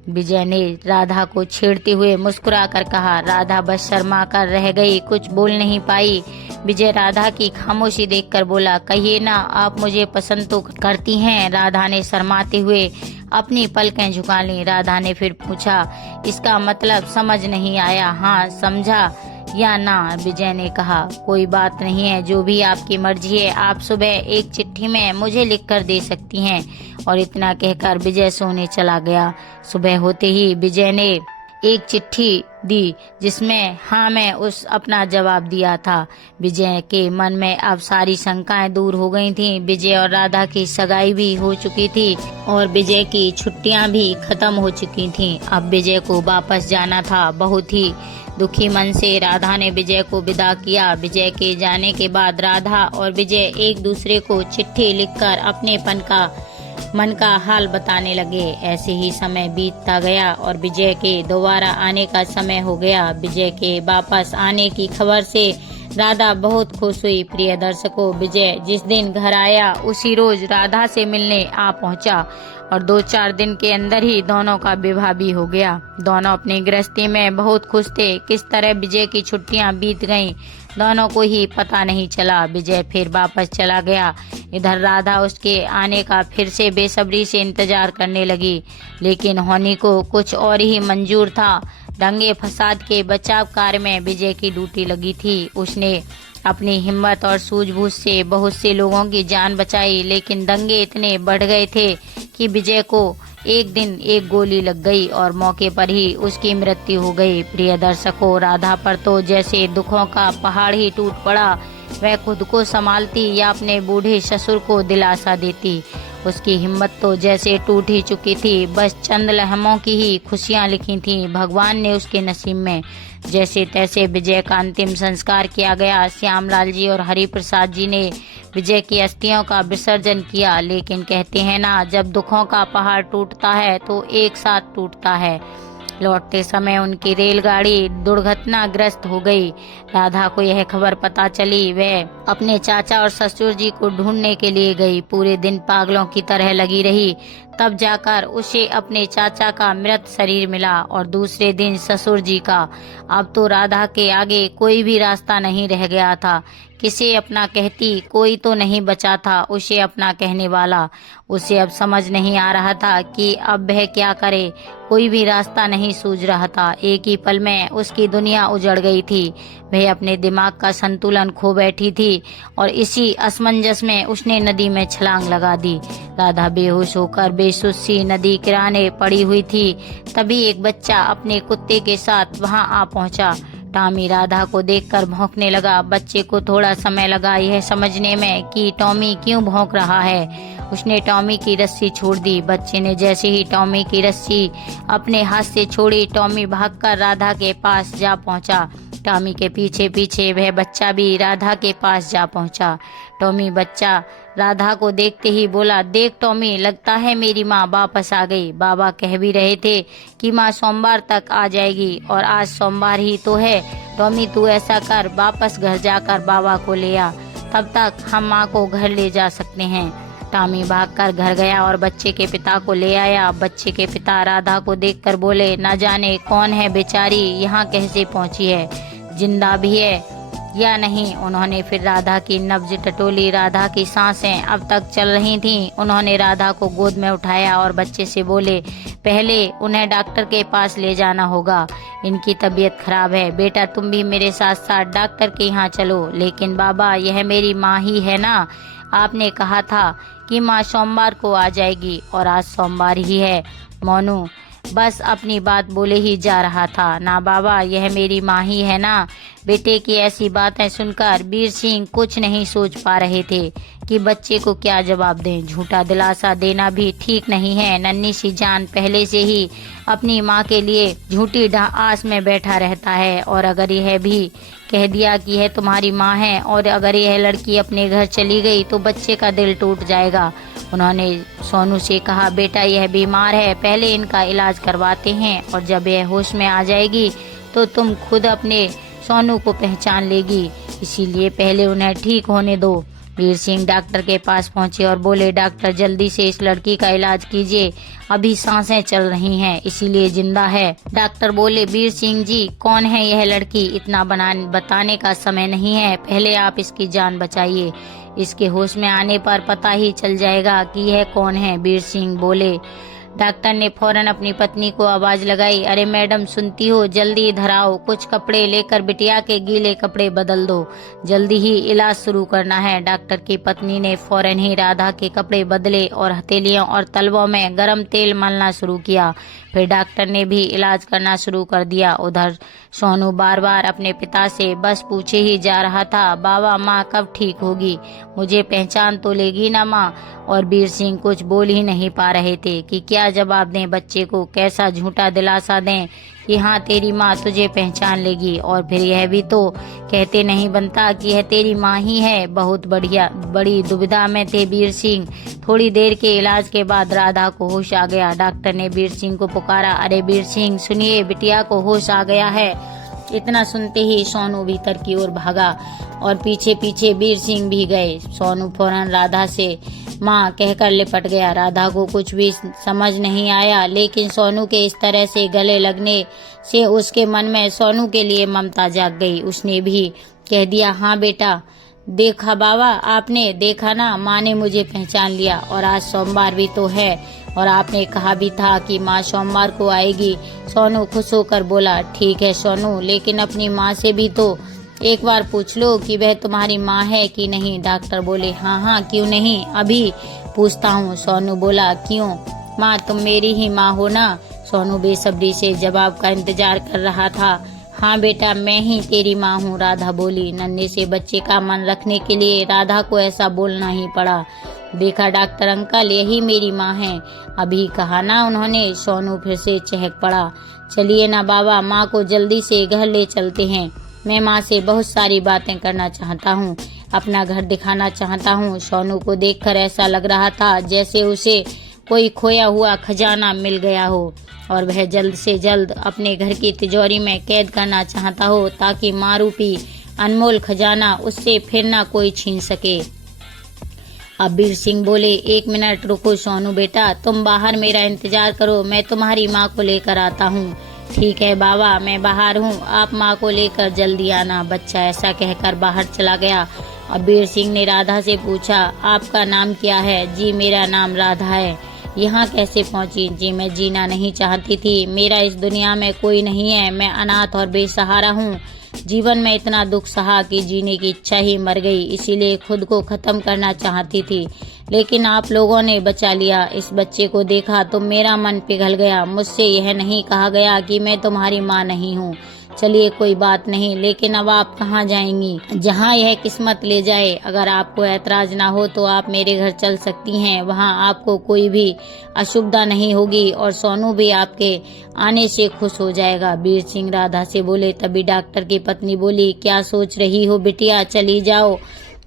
विजय ने राधा को छेड़ते हुए मुस्कुरा कर कहा। राधा बस शर्मा कर रह गई, कुछ बोल नहीं पाई। विजय राधा की खामोशी देखकर बोला, कहिए ना, आप मुझे पसंद तो करती हैं? राधा ने शर्माते हुए अपनी पलकें झुका ली। राधा ने फिर पूछा, इसका मतलब समझ नहीं आया? हाँ, समझा या ना? विजय ने कहा, कोई बात नहीं है, जो भी आपकी मर्जी है। आप सुबह एक चिट्ठी में मुझे लिखकर दे सकती हैं। और इतना कहकर विजय सोने चला गया। सुबह होते ही विजय ने एक चिट्ठी दी जिसमें हाँ मैं उस अपना जवाब दिया था। विजय के मन में अब सारी शंकाएं दूर हो गई थीं। विजय और राधा की सगाई भी हो चुकी थी और विजय की छुट्टियां भी खत्म हो चुकी थीं। अब विजय को वापस जाना था। बहुत ही दुखी मन से राधा ने विजय को विदा किया। विजय के जाने के बाद राधा और विजय एक दूसरे को चिट्ठी लिखकर अपने मन का हाल बताने लगे। ऐसे ही समय बीतता गया और विजय के दोबारा आने का समय हो गया। विजय के वापस आने की खबर से राधा बहुत खुश हुई। प्रिय दर्शकों, विजय जिस दिन घर आया उसी रोज राधा से मिलने आ पहुंचा और 2-4 दिन के अंदर ही दोनों का विवाह भी हो गया। दोनों अपनी गृहस्थी में बहुत खुश थे। किस तरह विजय की छुट्टियां बीत गईं, दोनों को ही पता नहीं चला। विजय फिर वापस चला गया। इधर राधा उसके आने का फिर से बेसब्री से इंतजार करने लगी, लेकिन होनी को कुछ और ही मंजूर था। दंगे फसाद के बचाव कार्य में विजय की ड्यूटी लगी थी। उसने अपनी हिम्मत और सूझबूझ से बहुत से लोगों की जान बचाई, लेकिन दंगे इतने बढ़ गए थे कि विजय को एक दिन एक गोली लग गई और मौके पर ही उसकी मृत्यु हो गई। प्रिय दर्शकों, राधा पर तो जैसे दुखों का पहाड़ ही टूट पड़ा। वह खुद को संभालती या अपने बूढ़े ससुर को दिलासा देती। उसकी हिम्मत तो जैसे टूट ही चुकी थी। बस चंद लम्हों की ही खुशियां लिखी थी भगवान ने उसके नसीब में। जैसे तैसे विजय का अंतिम संस्कार किया गया। श्यामलाल जी और हरिप्रसाद जी ने विजय की अस्थियों का विसर्जन किया। लेकिन कहते हैं ना, जब दुखों का पहाड़ टूटता है तो एक साथ टूटता है। लौटते समय उनकी रेलगाड़ी दुर्घटनाग्रस्त हो गई। राधा को यह खबर पता चली। वह अपने चाचा और ससुर जी को ढूंढने के लिए गई। पूरे दिन पागलों की तरह लगी रही। तब जाकर उसे अपने चाचा का मृत शरीर मिला और दूसरे दिन ससुर जी का। अब तो राधा के आगे कोई भी रास्ता नहीं रह गया था। किसे अपना कहती, कोई तो नहीं बचा था उसे अपना कहने वाला। उसे अब समझ नहीं आ रहा था कि अब वह क्या करे। कोई भी रास्ता नहीं सूझ रहा था। एक ही पल में उसकी दुनिया उजड़ गई थी। वह अपने दिमाग का संतुलन खो बैठी थी और इसी असमंजस में उसने नदी में छलांग लगा दी। राधा बेहोश होकर बेसुध सी नदी किनारे पड़ी हुई थी। तभी एक बच्चा अपने कुत्ते के साथ वहां आ पहुंचा। टॉमी राधा को देखकर भौंकने लगा। बच्चे को थोड़ा समय लगा यह समझने में कि टॉमी क्यों भौंक रहा है। उसने टॉमी की रस्सी छोड़ दी। बच्चे ने जैसे ही टॉमी की रस्सी अपने हाथ से छोड़ी, टॉमी भागकर राधा के पास जा पहुंचा। टॉमी के पीछे पीछे वह बच्चा भी राधा के पास जा पहुंचा। टॉमी बच्चा राधा को देखते ही बोला, देख टॉमी, लगता है मेरी माँ वापस आ गई। बाबा कह भी रहे थे कि माँ सोमवार तक आ जाएगी और आज सोमवार ही तो है। टॉमी तू ऐसा कर, वापस घर जाकर बाबा को ले आ, तब तक हम माँ को घर ले जा सकते हैं। टॉमी भागकर घर गया और बच्चे के पिता को ले आया। बच्चे के पिता राधा को देखकर बोले, न जाने कौन है बेचारी, यहाँ कैसे पहुँची है, जिंदा भी है या नहीं। उन्होंने फिर राधा की नब्ज टटोली। राधा की सांसें अब तक चल रही थीं। उन्होंने राधा को गोद में उठाया और बच्चे से बोले, पहले उन्हें डॉक्टर के पास ले जाना होगा, इनकी तबीयत खराब है। बेटा तुम भी मेरे साथ साथ डॉक्टर के यहाँ चलो। लेकिन बाबा, यह मेरी माँ ही है ना, आपने कहा था कि माँ सोमवार को आ जाएगी और आज सोमवार ही है। मोनू बस अपनी बात बोले ही जा रहा था। ना बाबा, यह मेरी माँ ही है ना। बेटे की ऐसी बातें सुनकर वीर सिंह कुछ नहीं सोच पा रहे थे कि बच्चे को क्या जवाब दें। झूठा दिलासा देना भी ठीक नहीं है। नन्ही सी जान पहले से ही अपनी माँ के लिए झूठी आस में बैठा रहता है और अगर यह भी कह दिया कि यह तुम्हारी माँ है और अगर यह लड़की अपने घर चली गई तो बच्चे का दिल टूट जाएगा। उन्होंने सोनू से कहा, बेटा यह बीमार है, पहले इनका इलाज करवाते हैं और जब यह होश में आ जाएगी तो तुम खुद अपने सोनू को पहचान लेगी, इसीलिए पहले उन्हें ठीक होने दो। वीर सिंह डॉक्टर के पास पहुंचे और बोले, डॉक्टर जल्दी से इस लड़की का इलाज कीजिए, अभी सांसें चल रही हैं इसीलिए जिंदा है। डॉक्टर बोले, वीर सिंह जी कौन है यह लड़की, इतना बताने का समय नहीं है, पहले आप इसकी जान बचाइए, इसके होश में आने पर पता ही चल जाएगा कि यह कौन है। वीर सिंह बोले, डॉक्टर ने फौरन अपनी पत्नी को आवाज लगाई, अरे मैडम सुनती हो, जल्दी इधर आओ, कुछ कपड़े लेकर बिटिया के गीले कपड़े बदल दो, जल्दी ही इलाज शुरू करना है। डॉक्टर की पत्नी ने फौरन ही राधा के कपड़े बदले और हथेलियों और तलवों में गर्म तेल मलना शुरू किया। फिर डॉक्टर ने भी इलाज करना शुरू कर दिया। उधर सोनू बार बार अपने पिता से बस पूछे ही जा रहा था, बाबा माँ कब ठीक होगी, मुझे पहचान तो लेगी ना माँ। और वीर सिंह कुछ बोल ही नहीं पा रहे थे कि क्या जवाब दें बच्चे को, कैसा झूठा दिलासा दें कि हाँ तेरी माँ तुझे पहचान लेगी, और फिर यह भी तो कहते नहीं बनता कि यह तेरी माँ ही है। बहुत बड़ी दुविधा में थे वीर सिंह। थोड़ी देर के इलाज के बाद राधा को होश आ गया। डॉक्टर ने वीर सिंह को पुकारा, अरे वीर सिंह सुनिए, बिटिया को होश आ गया है। इतना सुनते ही सोनू भीतर की ओर भागा और पीछे पीछे वीर सिंह भी गए। सोनू फौरन राधा से माँ कहकर लिपट गया। राधा को कुछ भी समझ नहीं आया, लेकिन सोनू के इस तरह से गले लगने से उसके मन में सोनू के लिए ममता जाग गई। उसने भी कह दिया, हाँ बेटा, देखा बाबा, आपने देखा ना, माँ ने मुझे पहचान लिया, और आज सोमवार भी तो है, और आपने कहा भी था कि माँ सोमवार को आएगी। सोनू खुश होकर बोला, ठीक है सोनू, लेकिन अपनी माँ से भी तो एक बार पूछ लो कि वह तुम्हारी माँ है कि नहीं। डॉक्टर बोले, हाँ हाँ क्यों नहीं, अभी पूछता हूँ। सोनू बोला, क्यों माँ, तुम मेरी ही माँ हो ना। सोनू बेसब्री से जवाब का इंतजार कर रहा था। हाँ बेटा, मैं ही तेरी माँ हूँ, राधा बोली। नन्हे से बच्चे का मन रखने के लिए राधा को ऐसा बोलना ही पड़ा। देखा डॉक्टर अंकल, यही मेरी माँ है, अभी कहा ना उन्होंने। सोनू फिर से चहक पड़ा। चलिए ना बाबा, माँ को जल्दी से घर ले चलते हैं, मैं माँ से बहुत सारी बातें करना चाहता हूँ, अपना घर दिखाना चाहता हूँ। सोनू को देखकर ऐसा लग रहा था जैसे उसे कोई खोया हुआ खजाना मिल गया हो, और वह जल्द से जल्द अपने घर की तिजोरी में कैद करना चाहता हो, ताकि माँ रूपी अनमोल खजाना उससे फिर ना कोई छीन सके। अब वीर सिंह बोले, एक मिनट रुको सोनू बेटा, तुम बाहर मेरा इंतजार करो, मैं तुम्हारी माँ को लेकर आता हूँ। ठीक है बाबा, मैं बाहर हूँ, आप माँ को लेकर जल्दी आना। बच्चा ऐसा कहकर बाहर चला गया। अब वीर सिंह ने राधा से पूछा, आपका नाम क्या है? जी मेरा नाम राधा है। यहाँ कैसे पहुँची? जी मैं जीना नहीं चाहती थी, मेरा इस दुनिया में कोई नहीं है, मैं अनाथ और बेसहारा हूँ। जीवन में इतना दुख सहा कि जीने की इच्छा ही मर गई, इसीलिए खुद को खत्म करना चाहती थी, लेकिन आप लोगों ने बचा लिया। इस बच्चे को देखा तो मेरा मन पिघल गया। मुझसे यह नहीं कहा गया कि मैं तुम्हारी माँ नहीं हूँ। चलिए कोई बात नहीं, लेकिन अब आप कहाँ जाएंगी? जहाँ यह किस्मत ले जाए। अगर आपको ऐतराज ना हो तो आप मेरे घर चल सकती हैं, वहाँ आपको कोई भी असुविधा नहीं होगी, और सोनू भी आपके आने से खुश हो जाएगा। वीर सिंह राधा से बोले। तभी डॉक्टर की पत्नी बोली, क्या सोच रही हो बिटिया, चली जाओ।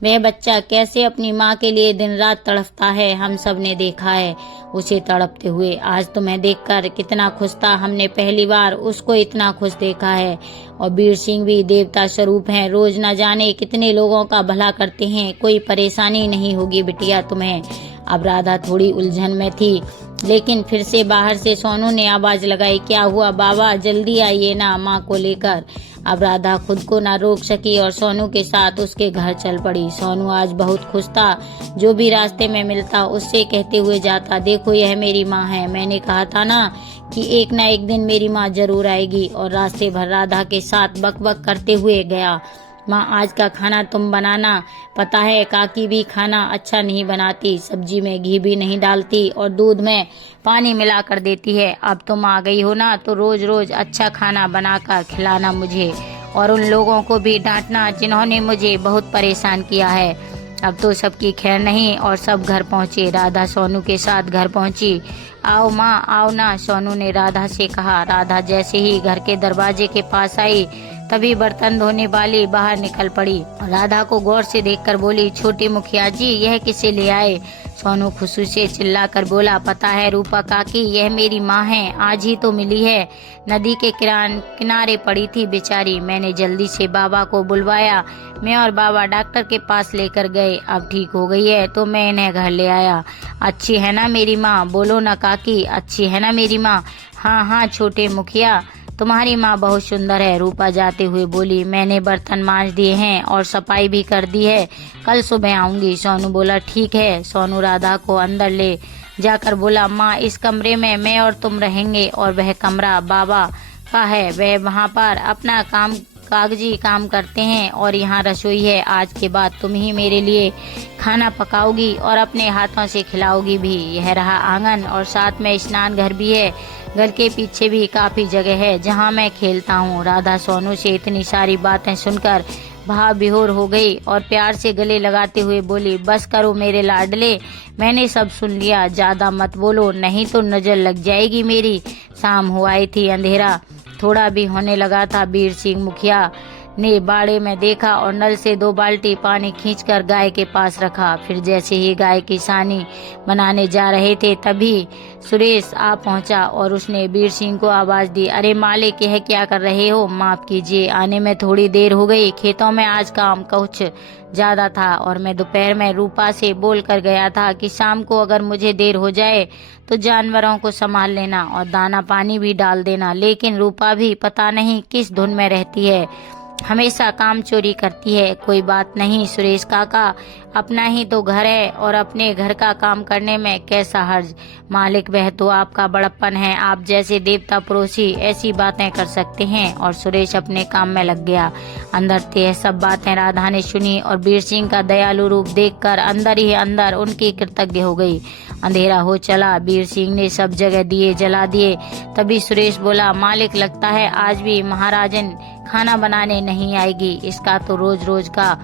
वह बच्चा कैसे अपनी माँ के लिए दिन रात तड़पता है, हम सब ने देखा है उसे तड़पते हुए। आज तुम्हें देखकर कितना खुश था, हमने पहली बार उसको इतना खुश देखा है। और वीर सिंह भी देवता स्वरूप हैं, रोज न जाने कितने लोगों का भला करते हैं, कोई परेशानी नहीं होगी बिटिया तुम्हें। अब राधा थोड़ी उलझन में थी, लेकिन फिर से बाहर से सोनू ने आवाज लगाई, क्या हुआ बाबा, जल्दी आइए ना माँ को लेकर। अब राधा खुद को ना रोक सकी और सोनू के साथ उसके घर चल पड़ी। सोनू आज बहुत खुश था, जो भी रास्ते में मिलता उससे कहते हुए जाता, देखो यह मेरी माँ है, मैंने कहा था ना कि एक न एक दिन मेरी माँ जरूर आएगी। और रास्ते भर राधा के साथ बकबक करते हुए गया, माँ आज का खाना तुम बनाना, पता है काकी भी खाना अच्छा नहीं बनाती, सब्जी में घी भी नहीं डालती और दूध में पानी मिला कर देती है। अब तुम आ गई हो ना, तो रोज रोज अच्छा खाना बनाकर खिलाना मुझे, और उन लोगों को भी डांटना जिन्होंने मुझे बहुत परेशान किया है। अब तो सबकी खैर नहीं, और सब घर पहुँचे। राधा सोनू के साथ घर पहुँची। आओ माँ आओ ना, सोनू ने राधा से कहा। राधा जैसे ही घर के दरवाजे के पास आई, तभी बर्तन धोने वाली बाहर निकल पड़ी। राधा को गौर से देखकर बोली, छोटी मुखिया जी, यह किसे ले आए? सोनू खुशी से चिल्लाकर बोला, पता है रूपा काकी, यह मेरी माँ है, आज ही तो मिली है, नदी के किनारे पड़ी थी बेचारी, मैंने जल्दी से बाबा को बुलवाया, मैं और बाबा डॉक्टर के पास लेकर गए, अब ठीक हो गई है तो मैं इन्हें घर ले आया। अच्छी है ना मेरी माँ? बोलो ना काकी, अच्छी है ना मेरी माँ? हाँ हाँ छोटे मुखिया, तुम्हारी माँ बहुत सुंदर है, रूपा जाते हुए बोली। मैंने बर्तन मांज दिए हैं और सफाई भी कर दी है, कल सुबह आऊंगी। सोनू बोला, ठीक है। सोनू राधा को अंदर ले जाकर बोला, माँ इस कमरे में मैं और तुम रहेंगे और वह कमरा बाबा का है, वह वहाँ पर अपना कागजी काम करते हैं और यहाँ रसोई है। आज के बाद तुम ही मेरे लिए खाना पकाओगी और अपने हाथों से खिलाओगी भी। यह रहा आंगन और साथ में स्नान घर भी है। घर के पीछे भी काफी जगह है जहाँ मैं खेलता हूँ। राधा सोनू से इतनी सारी बातें सुनकर भाव विभोर हो गई और प्यार से गले लगाते हुए बोली, बस करो मेरे लाडले, मैंने सब सुन लिया, ज्यादा मत बोलो नहीं तो नजर लग जाएगी मेरी। शाम हो आई थी, अंधेरा थोड़ा भी होने लगा था। वीर सिंह मुखिया ने बाड़े में देखा और नल से 2 बाल्टी पानी खींचकर गाय के पास रखा। फिर जैसे ही गाय की सानी बनाने जा रहे थे तभी सुरेश आ पहुंचा और उसने वीर सिंह को आवाज दी, अरे मालिक यह क्या कर रहे हो? माफ कीजिए, आने में थोड़ी देर हो गई। खेतों में आज काम कुछ ज्यादा था और मैं दोपहर में रूपा से बोल कर गया था कि शाम को अगर मुझे देर हो जाए तो जानवरों को संभाल लेना और दाना पानी भी डाल देना। लेकिन रूपा भी पता नहीं किस धुन में रहती है, हमेशा काम चोरी करती है। कोई बात नहीं सुरेश काका, अपना ही तो घर है और अपने घर का काम करने में कैसा हर्ज। मालिक वह तो आपका बड़प्पन है, आप जैसे देवता पड़ोसी ऐसी बातें कर सकते हैं। और सुरेश अपने काम में लग गया। अंदर से यह सब बातें राधा ने सुनी और वीर सिंह का दयालु रूप देखकर अंदर ही अंदर उनकी कृतज्ञ हो गई। अंधेरा हो चला, वीर सिंह ने सब जगह दिए जला दिए। तभी सुरेश बोला, मालिक लगता है आज भी महाराजन खाना बनाने नहीं आएगी। इसका तो रोज रोज का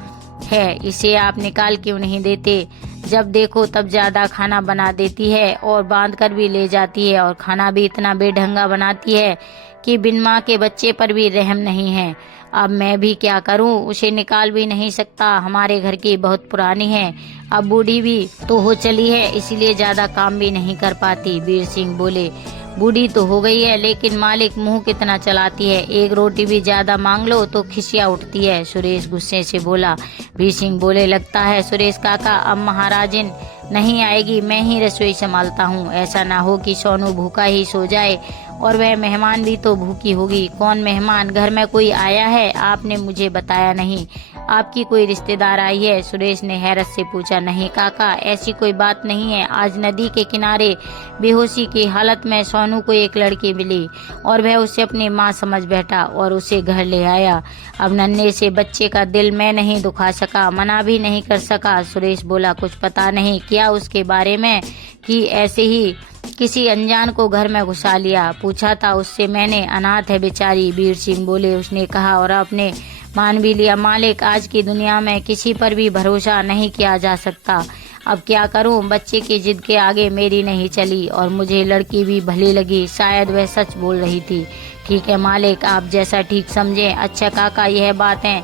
है, इसे आप निकाल क्यों नहीं देते? जब देखो तब ज्यादा खाना बना देती है और बांध कर भी ले जाती है और खाना भी इतना बेढंगा बनाती है कि बिन माँ के बच्चे पर भी रहम नहीं है। अब मैं भी क्या करूं, उसे निकाल भी नहीं सकता, हमारे घर की बहुत पुरानी है, अब बूढ़ी भी तो हो चली है, इसीलिए ज्यादा काम भी नहीं कर पाती। वीर सिंह बोले, बूढ़ी तो हो गई है लेकिन मालिक मुंह कितना चलाती है, एक रोटी भी ज्यादा मांग लो तो खिसिया उठती है। सुरेश गुस्से से बोला। वीर सिंह बोले, लगता है सुरेश काका अब महाराजन नहीं आएगी, मैं ही रसोई संभालता हूँ। ऐसा ना हो कि सोनू भूखा ही सो जाए और वह मेहमान भी तो भूखी होगी। कौन मेहमान? घर में कोई आया है? आपने मुझे बताया नहीं। आपकी कोई रिश्तेदार आई है? सुरेश ने हैरत से पूछा। नहीं काका, ऐसी कोई बात नहीं है। आज नदी के किनारे बेहोशी की हालत में सोनू को एक लड़की मिली और वह उसे अपनी माँ समझ बैठा और उसे घर ले आया। अब नन्हे से बच्चे का दिल मैं नहीं दुखा सका, मना भी नहीं कर सका। सुरेश बोला, कुछ पता नहीं किया उसके बारे में कि ऐसे ही किसी अनजान को घर में घुसा लिया? पूछा था उससे मैंने, अनाथ है बेचारी। वीर सिंह बोले। उसने कहा और आपने मान भी लिया। मालिक आज की दुनिया में किसी पर भी भरोसा नहीं किया जा सकता। अब क्या करूं, बच्चे की जिद के आगे मेरी नहीं चली और मुझे लड़की भी भली लगी, शायद वह सच बोल रही थी। ठीक है मालिक, आप जैसा ठीक समझे। अच्छा काका, यह बातें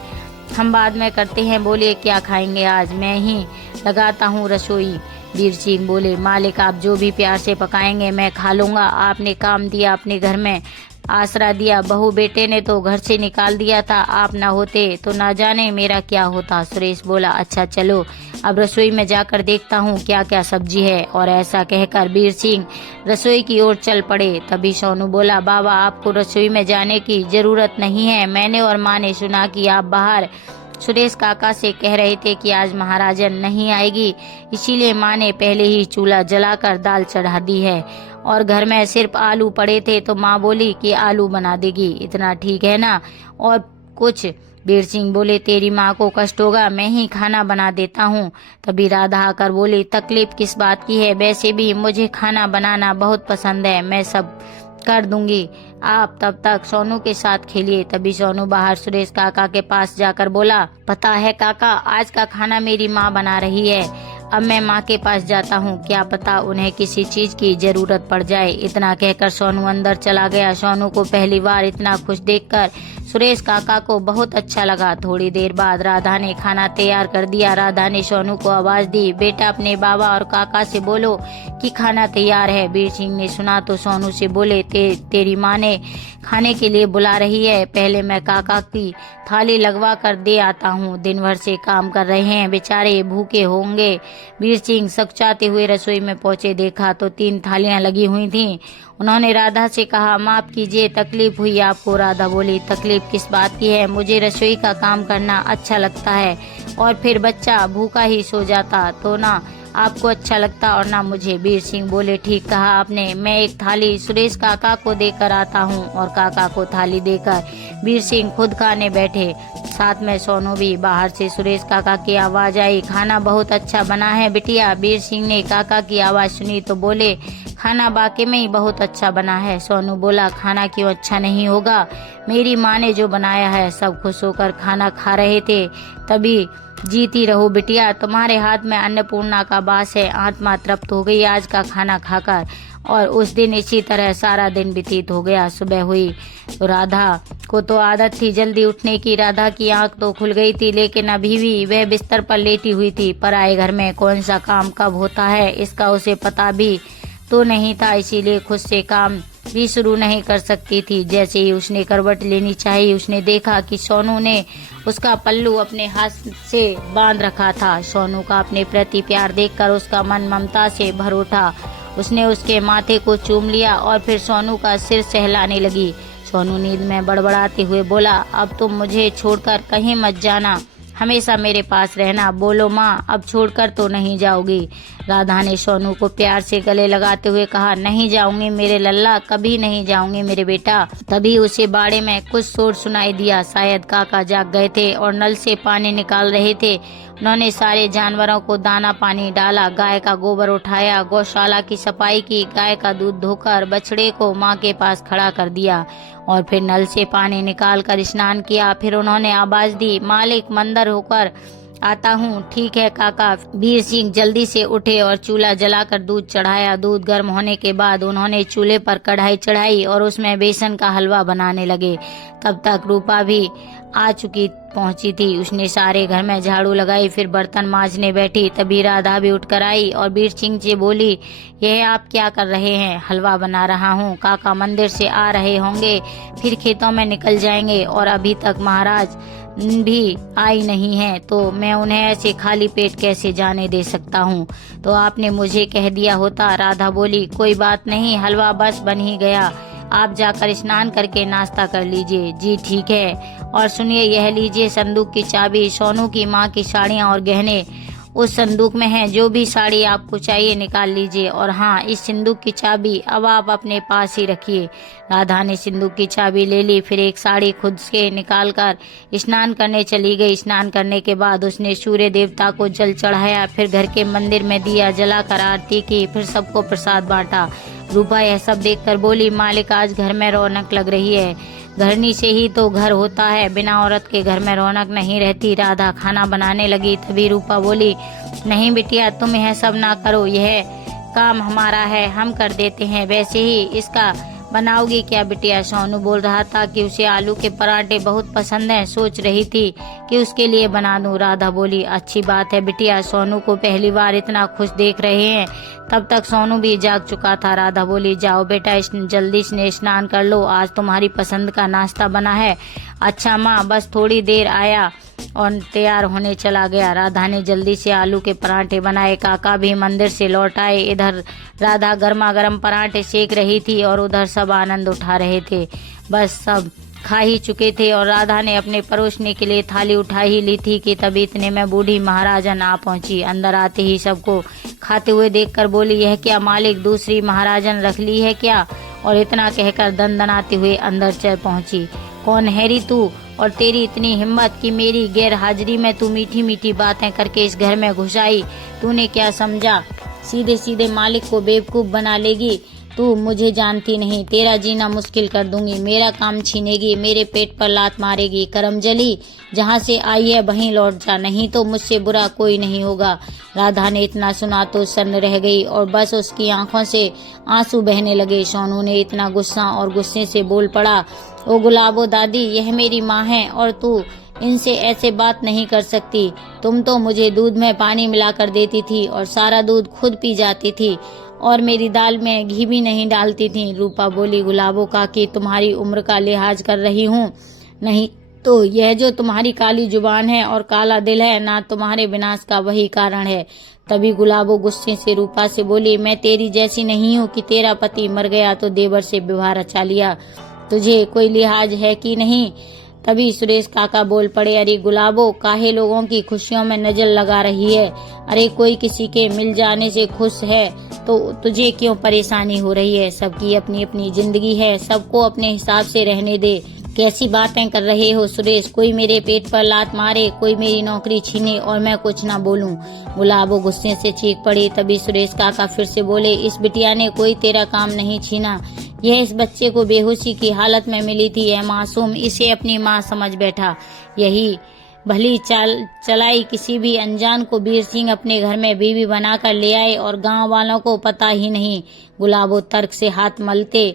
हम बाद में करते हैं, बोलिए क्या खाएंगे आज? मैं ही लगाता हूँ रसोई। वीर सिंह बोले, मालिक आप जो भी प्यार से पकाएंगे मैं खा लूंगा। आपने काम दिया, अपने घर में आसरा दिया, बहू बेटे ने तो घर से निकाल दिया था, आप न होते तो ना जाने मेरा क्या होता। सुरेश बोला, अच्छा चलो अब रसोई में जाकर देखता हूँ क्या क्या सब्जी है। और ऐसा कहकर वीर सिंह रसोई की ओर चल पड़े। तभी सोनू बोला, बाबा आपको रसोई में जाने की जरूरत नहीं है, मैंने और माँ ने सुना कि आप बाहर सुरेश काका से कह रहे थे कि आज महाराजन नहीं आएगी, इसीलिए माँ ने पहले ही चूल्हा जलाकर दाल चढ़ा दी है और घर में सिर्फ आलू पड़े थे तो माँ बोली कि आलू बना देगी, इतना ठीक है ना? और कुछ? वीर सिंह बोले, तेरी माँ को कष्ट होगा, मैं ही खाना बना देता हूँ। तभी राधा आकर बोली, तकलीफ किस बात की है? वैसे भी मुझे खाना बनाना बहुत पसंद है, मैं सब कर दूंगी, आप तब तक सोनू के साथ खेलिए। तभी सोनू बाहर सुरेश काका के पास जाकर बोला, पता है काका आज का खाना मेरी माँ बना रही है, अब मैं माँ के पास जाता हूँ, क्या पता उन्हें किसी चीज की जरूरत पड़ जाए। इतना कहकर सोनू अंदर चला गया। सोनू को पहली बार इतना खुश देखकर सुरेश काका को बहुत अच्छा लगा। थोड़ी देर बाद राधा ने खाना तैयार कर दिया। राधा ने सोनू को आवाज दी, बेटा अपने बाबा और काका से बोलो कि खाना तैयार है। वीर सिंह ने सुना तो सोनू से बोले, तेरी माँ ने खाने के लिए बुला रही है, पहले मैं काका की थाली लगवा कर दे आता हूँ, दिन भर से काम कर रहे हैं, बेचारे भूखे होंगे। वीर सिंह सकचाते हुए रसोई में पहुंचे, देखा तो 3 थालियां लगी हुई थीं। उन्होंने राधा से कहा, माफ कीजिए तकलीफ हुई आपको। राधा बोली, तकलीफ किस बात की है, मुझे रसोई का काम करना अच्छा लगता है और फिर बच्चा भूखा ही सो जाता तो ना आपको अच्छा लगता और ना मुझे। वीर सिंह बोले, ठीक कहा आपने, मैं एक थाली सुरेश काका को देकर आता हूँ। और काका को थाली देकर वीर सिंह खुद खाने बैठे, साथ में सोनू भी। बाहर से सुरेश काका की आवाज आई, खाना बहुत अच्छा बना है बिटिया। वीर सिंह ने काका की आवाज सुनी तो बोले, खाना वाकई में ही बहुत अच्छा बना है। सोनू बोला, खाना क्यों अच्छा नहीं होगा, मेरी माँ ने जो बनाया है। सब खुश होकर खाना खा रहे थे। तभी, जीती रहो बिटिया, तुम्हारे हाथ में अन्नपूर्णा का वास है। आत्मा तृप्त हो गई आज का खाना खाकर। और उस दिन इसी तरह सारा दिन व्यतीत हो गया। सुबह हुई तो राधा को तो आदत थी जल्दी उठने की। राधा की आंख तो खुल गई थी, लेकिन अभी भी वह बिस्तर पर लेटी हुई थी। पराए घर में कौन सा काम कब होता है, इसका उसे पता भी तो नहीं था, इसीलिए खुद से काम भी शुरू नहीं कर सकती थी। जैसे ही उसने करवट लेनी चाहिए, उसने देखा कि सोनू ने उसका पल्लू अपने हाथ से बांध रखा था। सोनू का अपने प्रति प्यार देखकर उसका मन ममता से भर उठा। उसने उसके माथे को चूम लिया और फिर सोनू का सिर सहलाने लगी। सोनू नींद में बड़बड़ाते हुए बोला, अब तुम मुझे छोड़कर कहीं मत जाना, हमेशा मेरे पास रहना। बोलो माँ, अब छोड़कर तो नहीं जाओगी। राधा ने सोनू को प्यार से गले लगाते हुए कहा, नहीं जाऊंगी मेरे लल्ला, कभी नहीं जाऊंगी मेरे बेटा। तभी उसे बाड़े में कुछ शोर सुनाई दिया। शायद काका जाग गए थे और नल से पानी निकाल रहे थे। उन्होंने सारे जानवरों को दाना पानी डाला, गाय का गोबर उठाया, गौशाला की सफाई की, गाय का दूध धोकर बछड़े को माँ के पास खड़ा कर दिया और फिर नल से पानी निकाल कर स्नान किया। फिर उन्होंने आवाज दी, मालिक मंदिर होकर आता हूँ। ठीक है काका। वीर सिंह जल्दी से उठे और चूल्हा जलाकर दूध चढ़ाया। दूध गर्म होने के बाद उन्होंने चूल्हे पर कढ़ाई चढ़ाई और उसमें बेसन का हलवा बनाने लगे। तब तक रूपा भी आ चुकी पहुंची थी। उसने सारे घर में झाड़ू लगाई, फिर बर्तन मांजने बैठी। तभी राधा भी उठकर आई और वीर सिंह से बोली, यह आप क्या कर रहे हैं? हलवा बना रहा हूँ। काका मंदिर से आ रहे होंगे, फिर खेतों में निकल जाएंगे और अभी तक महाराज भी आई नहीं है, तो मैं उन्हें ऐसे खाली पेट कैसे जाने दे सकता हूँ? तो आपने मुझे कह दिया होता। राधा बोली, कोई बात नहीं, हलवा बस बन ही गया, आप जाकर स्नान करके नाश्ता कर लीजिए। जी ठीक है। और सुनिए, यह लीजिए संदूक की चाबी, सोनू की माँ की साड़ियाँ और गहने उस संदूक में है। जो भी साड़ी आपको चाहिए निकाल लीजिए। और हाँ, इस संदूक की चाबी अब आप अपने पास ही रखिए। राधा ने संदूक की चाबी ले ली, फिर एक साड़ी खुद से निकाल कर स्नान करने चली गई। स्नान करने के बाद उसने सूर्य देवता को जल चढ़ाया, फिर घर के मंदिर में दिया जलाकर आरती की, फिर सबको प्रसाद बांटा। रूपा यह सब देखकर बोली, मालिक आज घर में रौनक लग रही है। घरनी से ही तो घर होता है, बिना औरत के घर में रौनक नहीं रहती। राधा खाना बनाने लगी। तभी रूपा बोली, नहीं बिटिया, तुम यह सब ना करो, यह काम हमारा है, हम कर देते हैं। वैसे ही इसका बनाओगी क्या बिटिया? सोनू बोल रहा था कि उसे आलू के पराठे बहुत पसंद हैं, सोच रही थी कि उसके लिए बना दूं। राधा बोली, अच्छी बात है बिटिया, सोनू को पहली बार इतना खुश देख रहे हैं। तब तक सोनू भी जाग चुका था। राधा बोली, जाओ बेटा, जल्दी से स्नान कर लो, आज तुम्हारी पसंद का नाश्ता बना है। अच्छा माँ, बस थोड़ी देर आया और तैयार होने चला गया। राधा ने जल्दी से आलू के पराठे बनाए। काका भी मंदिर से लौट आए। इधर राधा गर्मा गर्म पराठे सेक रही थी और उधर सब आनंद उठा रहे थे। बस सब खा ही चुके थे और राधा ने अपने परोसने के लिए थाली उठा ही ली थी कि तभी इतने में बूढ़ी महाराजन आ पहुंची। अंदर आते ही सबको खाते हुए देखकर बोली, यह क्या मालिक, दूसरी महाराजन रख ली है क्या? और इतना कहकर दनदनाते हुए अंदर चल पहुंची। कौन है री तू, और तेरी इतनी हिम्मत कि मेरी गैर हाजिरी में तू मीठी मीठी बातें करके इस घर में घुस आई? तूने क्या समझा सीधे सीधे मालिक को बेवकूफ बना लेगी? तू मुझे जानती नहीं, तेरा जीना मुश्किल कर दूंगी, मेरा काम छीनेगी, मेरे पेट पर लात मारेगी। करमजली, जहाँ से आई है वहीं लौट जा, नहीं तो मुझसे बुरा कोई नहीं होगा। राधा ने इतना सुना तो सन्न रह गई और बस उसकी आंखों से आंसू बहने लगे। सोनू ने इतना गुस्सा और गुस्से से बोल पड़ा, ओ गुलाबो दादी, यह मेरी माँ है और तू इनसे ऐसे बात नहीं कर सकती। तुम तो मुझे दूध में पानी मिलाकर देती थी और सारा दूध खुद पी जाती थी और मेरी दाल में घी भी नहीं डालती थी। रूपा बोली, गुलाबो काकी, तुम्हारी उम्र का लिहाज कर रही हूँ, नहीं तो यह जो तुम्हारी काली जुबान है और काला दिल है ना, तुम्हारे विनाश का वही कारण है। तभी गुलाबो गुस्से से रूपा से बोली, मैं तेरी जैसी नहीं हूँ कि तेरा पति मर गया तो देवर से विवाह रचा लिया, तुझे कोई लिहाज है कि नहीं? तभी सुरेश काका बोल पड़े, अरे गुलाबो, काहे लोगों की खुशियों में नजर लगा रही है? अरे कोई किसी के मिल जाने से खुश है तो तुझे क्यों परेशानी हो रही है? सबकी अपनी अपनी जिंदगी है, सबको अपने हिसाब से रहने दे। कैसी बातें कर रहे हो सुरेश? कोई मेरे पेट पर लात मारे, कोई मेरी नौकरी छीने और मैं कुछ ना बोलूं। गुलाबो गुस्से से चीख पड़ी। तभी सुरेश काका फिर से बोले, इस बिटिया ने कोई तेरा काम नहीं छीना, यह इस बच्चे को बेहोशी की हालत में मिली थी। यह मासूम इसे अपनी माँ समझ बैठा। यही भली चलाई किसी भी अनजान को वीर सिंह अपने घर में बीवी बनाकर ले आए और गांव वालों को पता ही नहीं। गुलाबो तर्क से हाथ मलते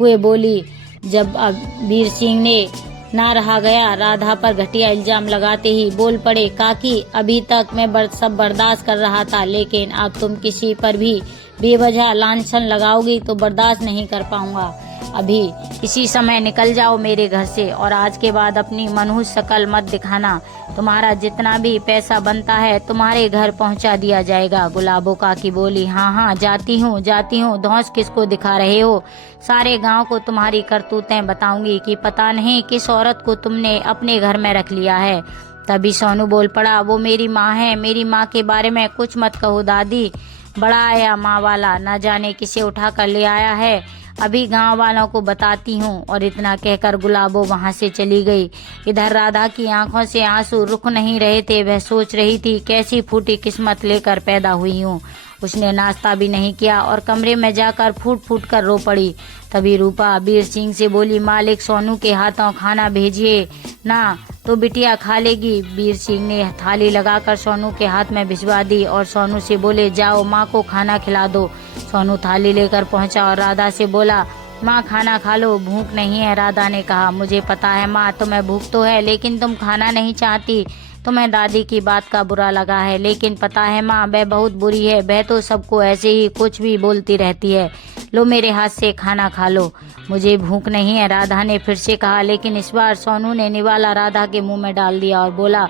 हुए बोली। जब अब वीर सिंह ने ना रहा गया, राधा पर घटिया इल्जाम लगाते ही बोल पड़े, काकी, अभी तक मैं सब बर्दाश्त कर रहा था, लेकिन अब तुम किसी पर भी बेवजह लांछन लगाओगी तो बर्दाश्त नहीं कर पाऊंगा। अभी इसी समय निकल जाओ मेरे घर से और आज के बाद अपनी मनहूस शकल मत दिखाना। तुम्हारा जितना भी पैसा बनता है तुम्हारे घर पहुंचा दिया जाएगा। गुलाबो काकी बोली, हाँ हाँ जाती हूँ। धौंस किसको दिखा रहे हो? सारे गांव को तुम्हारी करतूतें बताऊंगी कि पता नहीं किस औरत को तुमने अपने घर में रख लिया है। तभी सोनू बोल पड़ा, वो मेरी माँ है, मेरी माँ के बारे में कुछ मत कहो दादी। बड़ा आया माँ वाला, न जाने किसे उठा कर ले आया है, अभी गांव वालों को बताती हूँ। और इतना कहकर गुलाबो वहां से चली गई। इधर राधा की आंखों से आंसू रुक नहीं रहे थे। वह सोच रही थी, कैसी फूटी किस्मत लेकर पैदा हुई हूँ। उसने नाश्ता भी नहीं किया और कमरे में जाकर फूट फूट कर रो पड़ी। तभी रूपा वीर सिंह से बोली, मालिक सोनू के हाथों खाना भेजिए ना तो बिटिया खा लेगी। वीर सिंह ने थाली लगाकर सोनू के हाथ में भिजवा दी और सोनू से बोले, जाओ माँ को खाना खिला दो। सोनू थाली लेकर पहुंचा और राधा से बोला, माँ खाना खा लो, भूख नहीं है। राधा ने कहा, मुझे पता है माँ, तुम्हें भूख तो है लेकिन तुम खाना नहीं चाहती। तुम्हें दादी की बात का बुरा लगा है, लेकिन पता है माँ, वह बहुत बुरी है। वह तो सबको ऐसे ही कुछ भी बोलती रहती है। लो मेरे हाथ से खाना खा लो। मुझे भूख नहीं है, राधा ने फिर से कहा, लेकिन इस बार सोनू ने निवाला राधा के मुंह में डाल दिया और बोला,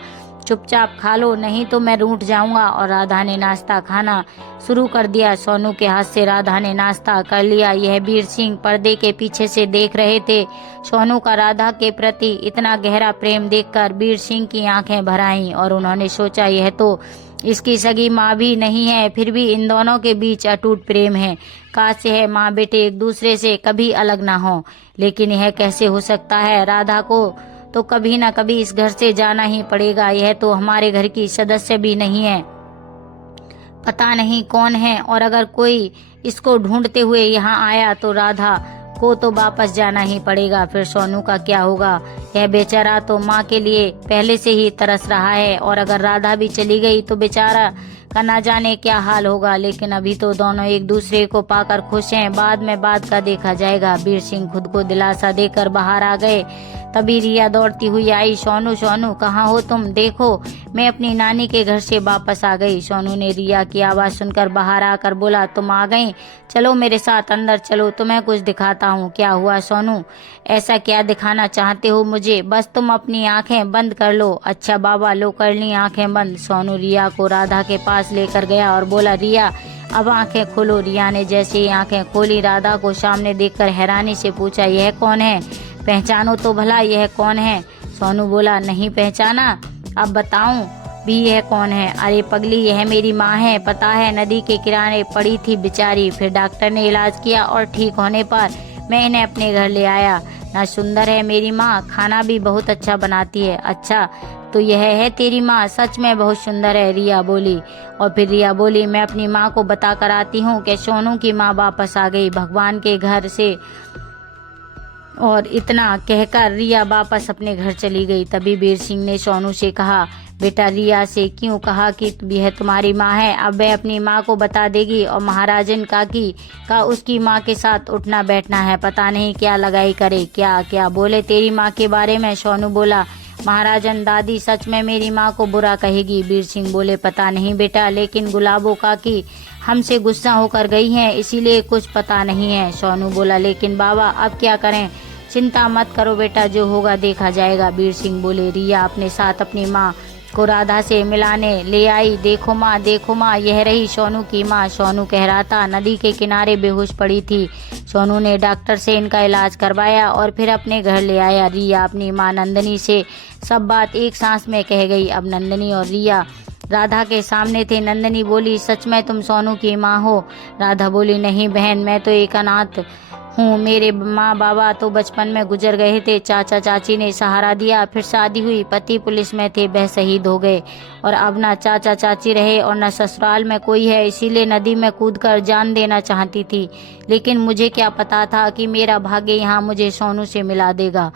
चुपचाप खा लो नहीं तो मैं रूठ जाऊंगा। और राधा ने नाश्ता खाना शुरू कर दिया। सोनू के हाथ से राधा ने नाश्ता कर लिया। यह वीर सिंह पर्दे के पीछे से देख रहे थे। सोनू का राधा के प्रति इतना गहरा प्रेम देखकर वीर सिंह की आंखें भर आईं और उन्होंने सोचा, यह तो इसकी सगी माँ भी नहीं है, फिर भी इन दोनों के बीच अटूट प्रेम है। काश यह माँ बेटे एक दूसरे से कभी अलग ना हो, लेकिन यह कैसे हो सकता है? राधा को तो कभी न कभी इस घर से जाना ही पड़ेगा। यह तो हमारे घर की सदस्य भी नहीं है, पता नहीं कौन है, और अगर कोई इसको ढूंढते हुए यहाँ आया तो राधा को तो वापस जाना ही पड़ेगा। फिर सोनू का क्या होगा? यह बेचारा तो माँ के लिए पहले से ही तरस रहा है, और अगर राधा भी चली गई तो बेचारा का ना जाने क्या हाल होगा। लेकिन अभी तो दोनों एक दूसरे को पाकर खुश हैं, बाद में बात का देखा जाएगा। वीर सिंह खुद को दिलासा देकर बाहर आ गए। तभी रिया दौड़ती हुई आई, सोनू सोनू कहाँ हो तुम? देखो मैं अपनी नानी के घर से वापस आ गई। सोनू ने रिया की आवाज सुनकर बाहर आकर बोला, तुम आ गई? चलो मेरे साथ अंदर चलो, तुम्हें कुछ दिखाता हूँ। क्या हुआ सोनू? ऐसा क्या दिखाना चाहते हो मुझे? बस तुम अपनी आंखें बंद कर लो। अच्छा बाबा, लो कर ली आंखें बंद। सोनू रिया को राधा के पास लेकर गया और बोला, रिया अब आंखें खोलो। रिया ने जैसे ही आंखें खोली, राधा को सामने देखकर हैरानी से पूछा, यह कौन है? पहचानो तो भला, यह कौन है? सोनू बोला, नहीं पहचाना? अब बताऊं भी यह कौन है? अरे पगली, यह मेरी माँ है। पता है नदी के किनारे पड़ी थी बेचारी, फिर डॉक्टर ने इलाज किया और ठीक होने पर मैं इन्हें अपने घर ले आया। ना सुंदर है मेरी माँ, खाना भी बहुत अच्छा बनाती है। अच्छा तो यह है तेरी माँ? सच में बहुत सुंदर है, रिया बोली। और फिर रिया बोली, मैं अपनी माँ को बता कर आती हूँ कि सोनू की माँ वापस आ गई भगवान के घर से। और इतना कहकर रिया वापस अपने घर चली गई। तभी वीर सिंह ने सोनू से कहा, बेटा रिया से क्यों कहा कि यह तुम्हारी माँ है? अब वह अपनी माँ को बता देगी और महाराजन काकी का उसकी माँ के साथ उठना बैठना है, पता नहीं क्या लगाई करे। क्या क्या बोले तेरी माँ के बारे में? सोनू बोला, महाराजन दादी सच में मेरी माँ को बुरा कहेगी। वीर सिंह बोले, पता नहीं बेटा, लेकिन गुलाबो काकी हमसे गुस्सा होकर गई हैं, इसीलिए कुछ पता नहीं है। सोनू बोला, लेकिन बाबा अब क्या करें? चिंता मत करो बेटा, जो होगा देखा जाएगा। वीर सिंह बोले, रिया अपने साथ अपनी माँ को राधा से मिलाने ले आई। देखो माँ, यह रही सोनू की माँ। सोनू कह रहा था, नदी के किनारे बेहोश पड़ी थी। सोनू ने डॉक्टर से इनका इलाज करवाया और फिर अपने घर ले आया। रिया अपनी माँ नंदनी से सब बात एक सांस में कह गई। अब नंदनी और रिया राधा के सामने थे। नंदनी बोली, सच में तुम सोनू की माँ हो? राधा बोली, नहीं बहन, मैं तो एक अनाथ हूँ। मेरे माँ बाबा तो बचपन में गुजर गए थे। चाचा चाची ने सहारा दिया, फिर शादी हुई, पति पुलिस में थे, वह शहीद हो गए और अब न चाचा चाची रहे और न ससुराल में कोई है। इसीलिए नदी में कूदकर जान देना चाहती थी, लेकिन मुझे क्या पता था कि मेरा भाग्य यहाँ मुझे सोनू से मिला देगा।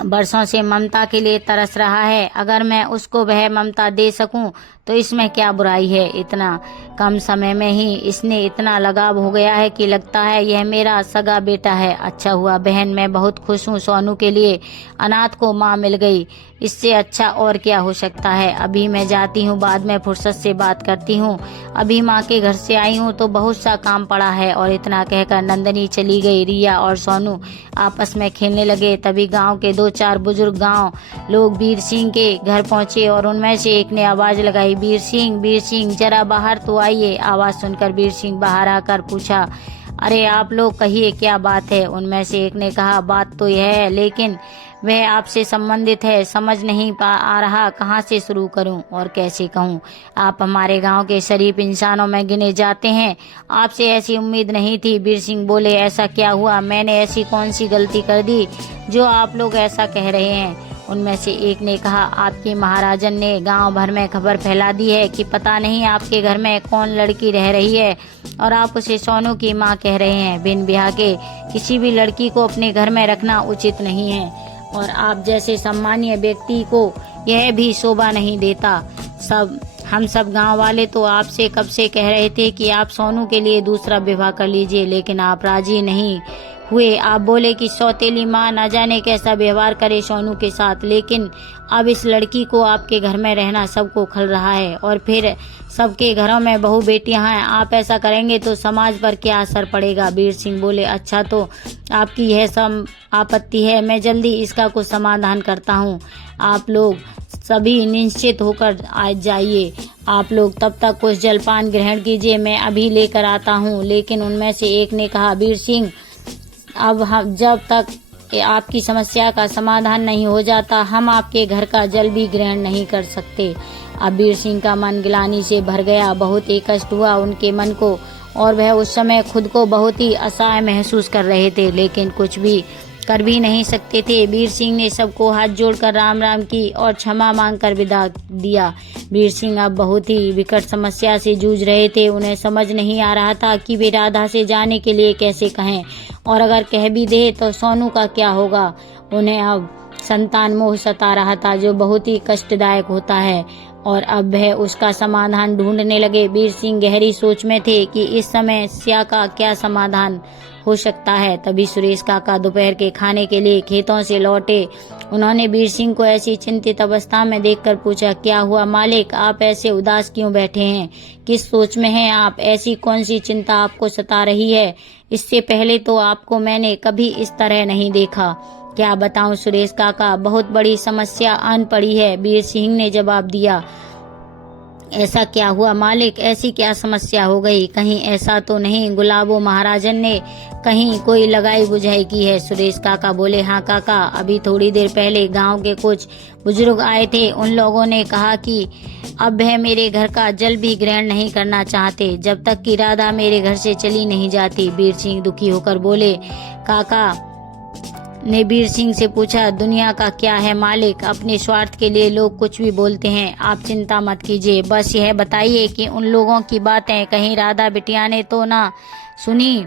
बरसों से ममता के लिए तरस रहा है, अगर मैं उसको वह ममता दे सकूं तो इसमें क्या बुराई है। इतना कम समय में ही इसने इतना लगाव हो गया है कि लगता है यह मेरा सगा बेटा है। अच्छा हुआ बहन, मैं बहुत खुश हूँ। सोनू के लिए अनाथ को माँ मिल गई, इससे अच्छा और क्या हो सकता है। अभी मैं जाती हूँ, बाद में फुर्सत से बात करती हूँ। अभी माँ के घर से आई हूँ तो बहुत सा काम पड़ा है। और इतना कहकर नंदनी चली गई। रिया और सोनू आपस में खेलने लगे। तभी गांव के 2-4 बुजुर्ग गांव लोग वीर सिंह के घर पहुंचे और उनमें से एक ने आवाज लगाई, वीर सिंह जरा बाहर तो आइए। आवाज सुनकर वीर सिंह बाहर आकर पूछा, अरे आप लोग कहिए क्या बात है। उनमें से एक ने कहा, बात तो यह है, लेकिन वह आपसे संबंधित है, समझ नहीं आ रहा कहाँ से शुरू करूं और कैसे कहूं। आप हमारे गांव के शरीफ इंसानों में गिने जाते हैं, आपसे ऐसी उम्मीद नहीं थी। वीर सिंह बोले, ऐसा क्या हुआ? मैंने ऐसी कौन सी गलती कर दी जो आप लोग ऐसा कह रहे हैं? उनमें से एक ने कहा, आपके महाराजन ने गांव भर में खबर फैला दी है कि पता नहीं आपके घर में कौन लड़की रह रही है और आप उसे सोनू की माँ कह रहे हैं। बिन ब्याह के किसी भी लड़की को अपने घर में रखना उचित नहीं है और आप जैसे सम्मानीय व्यक्ति को यह भी शोभा नहीं देता। हम सब गांव वाले तो आपसे कब से कह रहे थे कि आप सोनू के लिए दूसरा विवाह कर लीजिए, लेकिन आप राजी नहीं हुए। आप बोले कि सौतेली माँ न जाने कैसा व्यवहार करे सोनू के साथ, लेकिन अब इस लड़की को आपके घर में रहना सबको खल रहा है और फिर सबके घरों में बहू बेटियां हैं। आप ऐसा करेंगे तो समाज पर क्या असर पड़ेगा? वीर सिंह बोले, अच्छा तो आपकी यह सब आपत्ति है, मैं जल्दी इसका कुछ समाधान करता हूँ। आप लोग सभी निश्चित होकर आ जाइए। आप लोग तब तक कुछ जलपान ग्रहण कीजिए, मैं अभी लेकर आता हूँ। लेकिन उनमें से एक ने कहा, वीर सिंह, अब हम जब तक आपकी समस्या का समाधान नहीं हो जाता, हम आपके घर का जल भी ग्रहण नहीं कर सकते। अब वीर सिंह का मन गिलानी से भर गया, बहुत ही कष्ट हुआ उनके मन को और वह उस समय खुद को बहुत ही असहाय महसूस कर रहे थे, लेकिन कुछ भी कर भी नहीं सकते थे। वीर सिंह ने सबको हाथ जोड़कर राम राम की और क्षमा मांगकर विदा दिया। वीर सिंह अब बहुत ही विकट समस्या से जूझ रहे थे। उन्हें समझ नहीं आ रहा था कि वे राधा से जाने के लिए कैसे कहें और अगर कह भी दे तो सोनू का क्या होगा। उन्हें अब संतान मोह सता रहा था जो बहुत ही कष्टदायक होता है और अब वह उसका समाधान ढूंढने लगे। वीर सिंह गहरी सोच में थे कि इस समस्या का क्या समाधान हो सकता है। तभी सुरेश काका दोपहर के खाने के लिए खेतों से लौटे। उन्होंने वीर सिंह को ऐसी चिंतित अवस्था में देखकर पूछा, क्या हुआ मालिक, आप ऐसे उदास क्यों बैठे हैं? किस सोच में हैं आप? ऐसी कौन सी चिंता आपको सता रही है? इससे पहले तो आपको मैंने कभी इस तरह नहीं देखा। क्या बताऊं सुरेश काका, बहुत बड़ी समस्या आन पड़ी है। वीर सिंह ने जवाब दिया। ऐसा क्या हुआ मालिक, ऐसी क्या समस्या हो गई? कहीं ऐसा तो नहीं गुलाबो महाराजन ने कहीं कोई लगाई बुझाई की है? सुरेश काका बोले, हाँ काका, अभी थोड़ी देर पहले गांव के कुछ बुजुर्ग आए थे। उन लोगों ने कहा कि अब वह मेरे घर का जल भी ग्रहण नहीं करना चाहते जब तक कि राधा मेरे घर से चली नहीं जाती। वीर सिंह दुखी होकर बोले। काका ने वीर सिंह से पूछा, दुनिया का क्या है मालिक, अपने स्वार्थ के लिए लोग कुछ भी बोलते हैं। आप चिंता मत कीजिए, बस यह बताइए कि उन लोगों की बातें कहीं राधा बिटिया ने तो ना सुनी?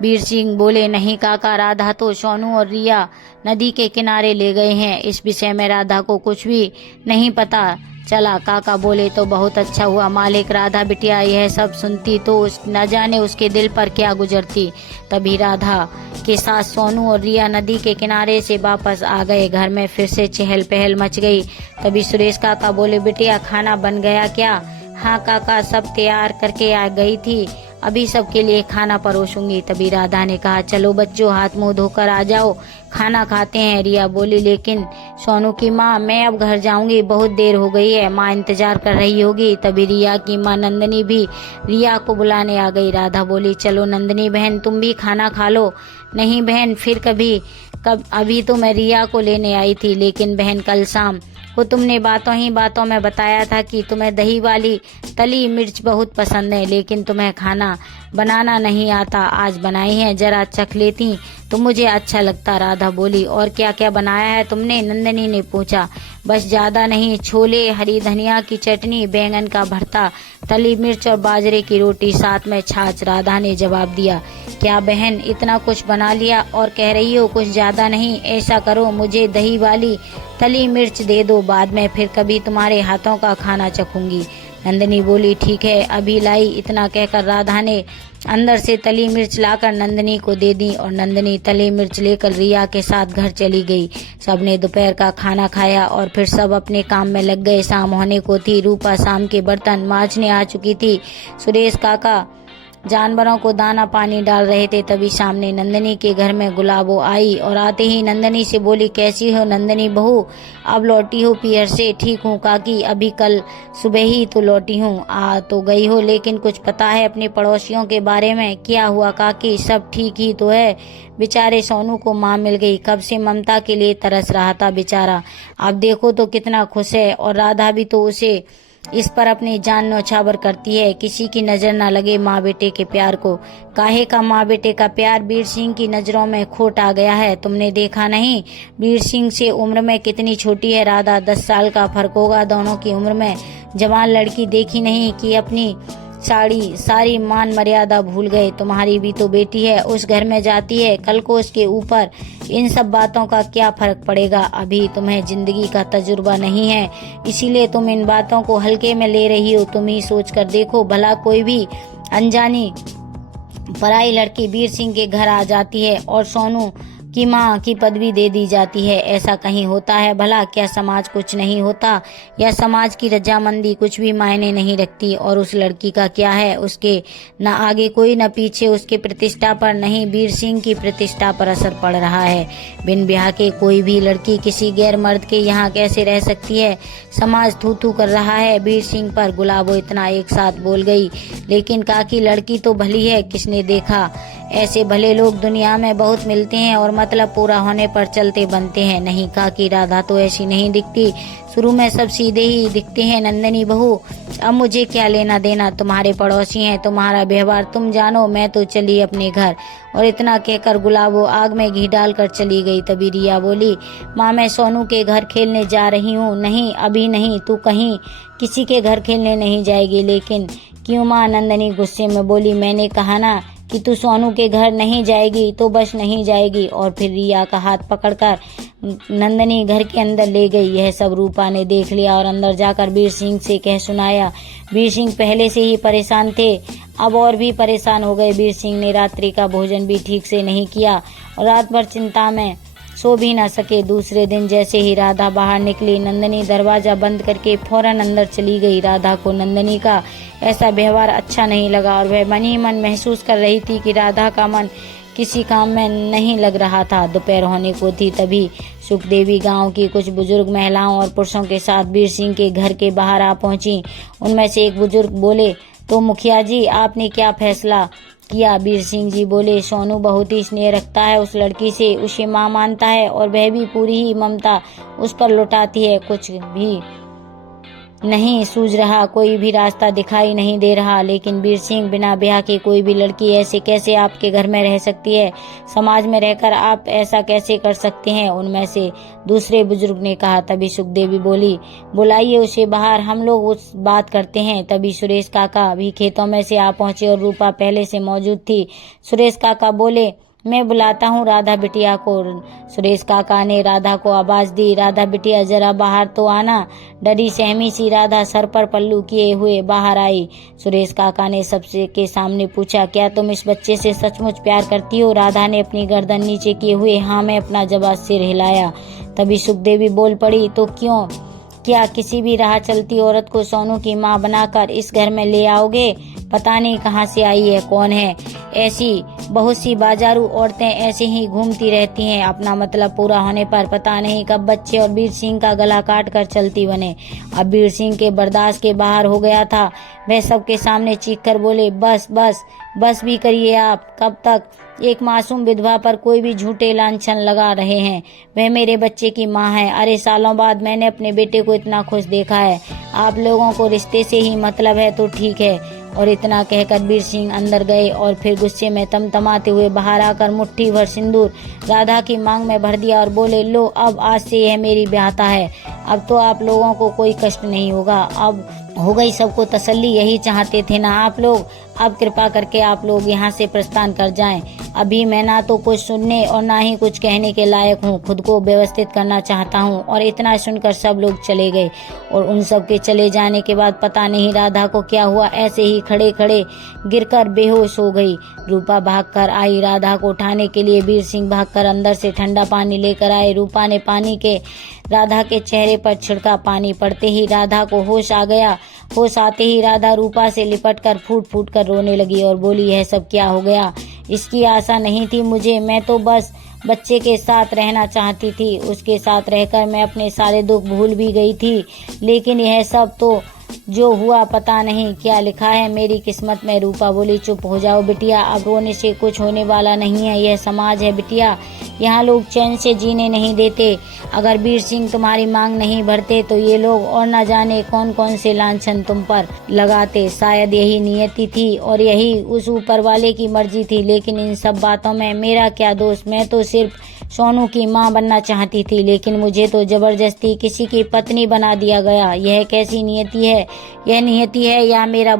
वीर सिंह बोले, नहीं काका, राधा तो सोनू और रिया नदी के किनारे ले गए हैं। इस विषय में राधा को कुछ भी नहीं पता चला। काका बोले, तो बहुत अच्छा हुआ मालिक, राधा बिटिया यह सब सुनती तो न जाने उसके दिल पर क्या गुजरती। तभी राधा के साथ सोनू और रिया नदी के किनारे से वापस आ गए। घर में फिर से चहल पहल मच गई। तभी सुरेश काका बोले, बिटिया खाना बन गया क्या? हाँ काका, सब तैयार करके आ गई थी। अभी सबके लिए खाना परोसूंगी। तभी राधा ने कहा, चलो बच्चों, हाथ मुंह धोकर आ जाओ, खाना खाते हैं। रिया बोली, लेकिन सोनू की माँ, मैं अब घर जाऊंगी, बहुत देर हो गई है, माँ इंतजार कर रही होगी। तभी रिया की माँ नंदनी भी रिया को बुलाने आ गई। राधा बोली, चलो नंदनी बहन, तुम भी खाना खा लो। नहीं बहन, फिर कभी अभी तो मैं रिया को लेने आई थी, लेकिन बहन कल शाम को तुमने बातों ही बातों में बताया था कि तुम्हें दही वाली तली मिर्च बहुत पसंद है, लेकिन तुम्हें खाना बनाना नहीं आता। आज बनाई है, जरा चख लेती तो मुझे अच्छा लगता। राधा बोली, और क्या क्या बनाया है तुमने? नंदनी ने पूछा। बस ज्यादा नहीं, छोले, हरी धनिया की चटनी, बैंगन का भरता, तली मिर्च और बाजरे की रोटी, साथ में छाछ। राधा ने जवाब दिया, क्या बहन इतना कुछ बना लिया और कह रही हो कुछ ज्यादा नहीं? ऐसा करो, मुझे दही वाली तली मिर्च दे दो, बाद में फिर कभी तुम्हारे हाथों का खाना चखूंगी। नंदनी बोली, ठीक है, अभी लाई। इतना कहकर राधा ने अंदर से तली मिर्च लाकर नंदनी को दे दी और नंदनी तली मिर्च लेकर रिया के साथ घर चली गई। सबने दोपहर का खाना खाया और फिर सब अपने काम में लग गए। शाम होने को थी। रूपा शाम के बर्तन मांजने आ चुकी थी। सुरेश काका जानवरों को दाना पानी डाल रहे थे। तभी सामने नंदनी के घर में गुलाबो आई और आते ही नंदनी से बोली, कैसी हो नंदनी बहू, अब लौटी हो पियर से? ठीक हूँ काकी, अभी कल सुबह ही तो लौटी हूँ। आ तो गई हो, लेकिन कुछ पता है अपने पड़ोसियों के बारे में? क्या हुआ काकी, सब ठीक ही तो है? बेचारे सोनू को माँ मिल गई, कब से ममता के लिए तरस रहा था बेचारा, अब देखो तो कितना खुश है। और राधा भी तो उसे इस पर अपनी जान न्यौछावर करती है। किसी की नजर न लगे माँ बेटे के प्यार को। काहे का माँ बेटे का प्यार वीर सिंह की नजरों में खोट आ गया है। तुमने देखा नहीं, वीर सिंह से उम्र में कितनी छोटी है राधा, 10 साल का फर्क होगा दोनों की उम्र में। जवान लड़की देखी नहीं कि अपनी सारी मान मर्यादा भूल गए। तुम्हारी भी तो बेटी है, उस घर में जाती है, कल को उसके ऊपर इन सब बातों का क्या फर्क पड़ेगा? अभी तुम्हें जिंदगी का तजुर्बा नहीं है, इसीलिए तुम इन बातों को हल्के में ले रही हो। तुम ही सोच कर देखो, भला कोई भी अनजानी पराई लड़की वीर सिंह के घर आ जाती है और सोनू की माँ की पदवी दे दी जाती है, ऐसा कहीं होता है भला? क्या समाज कुछ नहीं होता, या समाज की रजामंदी कुछ भी मायने नहीं रखती? और उस लड़की का क्या है, उसके न आगे कोई न पीछे उसके प्रतिष्ठा पर नहीं, वीर सिंह की प्रतिष्ठा पर असर पड़ रहा है। बिन ब्याह के कोई भी लड़की किसी गैर मर्द के यहाँ कैसे रह सकती है? समाज थू थू कर रहा है वीर सिंह पर। गुलाबो इतना एक साथ बोल गई, लेकिन काकी लड़की तो भली है, किसने देखा? ऐसे भले लोग दुनिया में बहुत मिलते हैं और मतलब पूरा होने पर चलते बनते हैं। नहीं काकी, राधा तो ऐसी नहीं दिखती, शुरू में सब सीधे ही दिखते हैं। नंदनी बहू, अब मुझे क्या लेना देना, तुम्हारे पड़ोसी हैं, तुम्हारा व्यवहार तुम जानो, मैं तो चली अपने घर। और इतना कहकर गुलाबो आग में घी डालकर चली गई। तभी रिया बोली, माँ मैं सोनू के घर खेलने जा रही हूँ। नहीं अभी नहीं, तू कहीं किसी के घर खेलने नहीं जाएगी। लेकिन क्यों माँ? नंदनी गुस्से में बोली, मैंने कहा ना कि तू सोनू के घर नहीं जाएगी तो बस नहीं जाएगी। और फिर रिया का हाथ पकड़कर नंदनी घर के अंदर ले गई। यह सब रूपा ने देख लिया और अंदर जाकर वीर सिंह से कह सुनाया। वीर सिंह पहले से ही परेशान थे, अब और भी परेशान हो गए। वीर सिंह ने रात्रि का भोजन भी ठीक से नहीं किया और रात भर चिंता में सो भी न सके। दूसरे दिन जैसे ही राधा बाहर निकली, नंदनी दरवाजा बंद करके फौरन अंदर चली गई। राधा को नंदनी का ऐसा व्यवहार अच्छा नहीं लगा और वह मन ही मन महसूस कर रही थी कि राधा का मन किसी काम में नहीं लग रहा था। दोपहर होने को थी, तभी सुखदेवी गांव की कुछ बुजुर्ग महिलाओं और पुरुषों के साथ वीर सिंह के घर के बाहर आ पहुंची। उनमें से एक बुजुर्ग बोले, तो मुखिया जी आपने क्या फैसला किया? वीर सिंह जी बोले, सोनू बहुत ही स्नेह रखता है उस लड़की से, उसे माँ मानता है और वह भी पूरी ही ममता उस पर लुटाती है। कुछ भी नहीं सूझ रहा, कोई भी रास्ता दिखाई नहीं दे रहा। लेकिन वीर सिंह, बिना ब्याह के कोई भी लड़की ऐसे कैसे आपके घर में रह सकती है? समाज में रहकर आप ऐसा कैसे कर सकते हैं? उनमें से दूसरे बुजुर्ग ने कहा। तभी सुखदेवी बोली, बुलाइए उसे बाहर, हम लोग उस बात करते हैं। तभी सुरेश काका भी खेतों में से आ पहुंचे और रूपा पहले से मौजूद थी। सुरेश काका बोले, मैं बुलाता हूँ राधा बिटिया को। सुरेश काका ने राधा को आवाज दी, राधा बिटिया जरा बाहर तो आना। डरी सहमी सी राधा सर पर पल्लू किए हुए बाहर आई। सुरेश काका ने सबसे के सामने पूछा, क्या तुम इस बच्चे से सचमुच प्यार करती हो? राधा ने अपनी गर्दन नीचे किए हुए हाँ में अपना जवाब सिर हिलाया। तभी सुखदेवी बोल पड़ी, तो क्यों, क्या किसी भी राह चलती औरत को सोनू की माँ बनाकर इस घर में ले आओगे? पता नहीं कहाँ से आई है, कौन है। ऐसी बहुत सी बाजारू औरतें ऐसे ही घूमती रहती हैं, अपना मतलब पूरा होने पर पता नहीं कब बच्चे और वीर सिंह का गला काट कर चलती बने। अब वीर सिंह के बर्दाश्त के बाहर हो गया था। वह सबके सामने चीख कर बोले, बस बस बस भी करिए आप। कब तक एक मासूम विधवा पर कोई भी झूठे लांछन लगा रहे हैं? वह मेरे बच्चे की माँ है। अरे सालों बाद मैंने अपने बेटे को इतना खुश देखा है। आप लोगों को रिश्ते से ही मतलब है तो ठीक है। और इतना कहकर वीर सिंह अंदर गए और फिर गुस्से में तमतमाते हुए बाहर आकर मुट्ठी भर सिंदूर राधा की मांग में भर दिया और बोले, लो अब आज से यह मेरी ब्याहता है। अब तो आप लोगों को कोई कष्ट नहीं होगा। अब हो गई सबको तसल्ली। यही चाहते थे ना आप लोग? अब कृपा करके आप लोग यहाँ से प्रस्थान कर जाएं। अभी मैं ना तो कुछ सुनने और ना ही कुछ कहने के लायक हूँ। खुद को व्यवस्थित करना चाहता हूँ। और इतना सुनकर सब लोग चले गए। और उन सब के चले जाने के बाद पता नहीं राधा को क्या हुआ, ऐसे ही खड़े खड़े गिरकर बेहोश हो गई। रूपा भागकर आई राधा को उठाने के लिए। वीर सिंह भागकर अंदर से ठंडा पानी लेकर आए। रूपा ने पानी के राधा के चेहरे पर छिड़का। पानी पड़ते ही राधा को होश आ गया। होश आते ही राधा रूपा से लिपटकर फूट फूट कर रोने लगी और बोली, यह सब क्या हो गया? इसकी आशा नहीं थी मुझे। मैं तो बस बच्चे के साथ रहना चाहती थी। उसके साथ रहकर मैं अपने सारे दुख भूल भी गई थी। लेकिन यह सब तो जो हुआ पता नहीं क्या लिखा है मेरी किस्मत में। रूपा बोली, चुप हो जाओ बिटिया, अब रोने से कुछ होने वाला नहीं है। यह समाज है बिटिया, यहाँ लोग चैन से जीने नहीं देते। अगर वीर सिंह तुम्हारी मांग नहीं भरते तो ये लोग और न जाने कौन कौन से लांछन तुम पर लगाते। शायद यही नियति थी और यही उस ऊपर वाले की मर्जी थी। लेकिन इन सब बातों में मेरा क्या दोष? मैं तो सिर्फ सोनू की माँ बनना चाहती थी, लेकिन मुझे तो जबरदस्ती किसी की पत्नी बना दिया गया। यह कैसी नियति है? यह नियति है या मेरा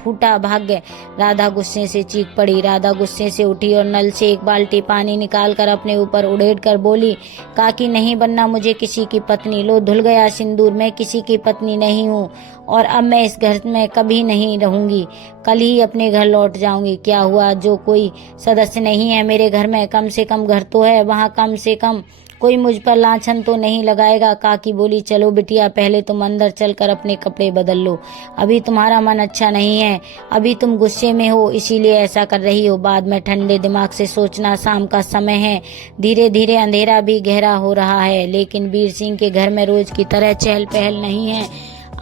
फूटा भाग्य? राधा गुस्से से चीख पड़ी। राधा गुस्से से उठी और नल से एक बाल्टी पानी निकालकर अपने ऊपर उड़ेल कर बोली, काकी नहीं बनना मुझे किसी की पत्नी। लो धुल गया सिंदूर, मैं किसी की पत्नी नहीं हूँ और अब मैं इस घर में कभी नहीं रहूंगी। कल ही अपने घर लौट जाऊंगी। क्या हुआ, जो कोई सदस्य नहीं है मेरे घर में? कम से कम घर तो है, वहाँ कम से कम कोई मुझ पर लांछन तो नहीं लगाएगा। काकी बोली, चलो बिटिया, पहले तुम अंदर चलकर अपने कपड़े बदल लो। अभी तुम्हारा मन अच्छा नहीं है। अभी तुम गुस्से में हो, इसीलिए ऐसा कर रही हो। बाद में ठंडे दिमाग से सोचना। शाम का समय है, धीरे धीरे अंधेरा भी गहरा हो रहा है। लेकिन वीर सिंह के घर में रोज की तरह चहल पहल नहीं है।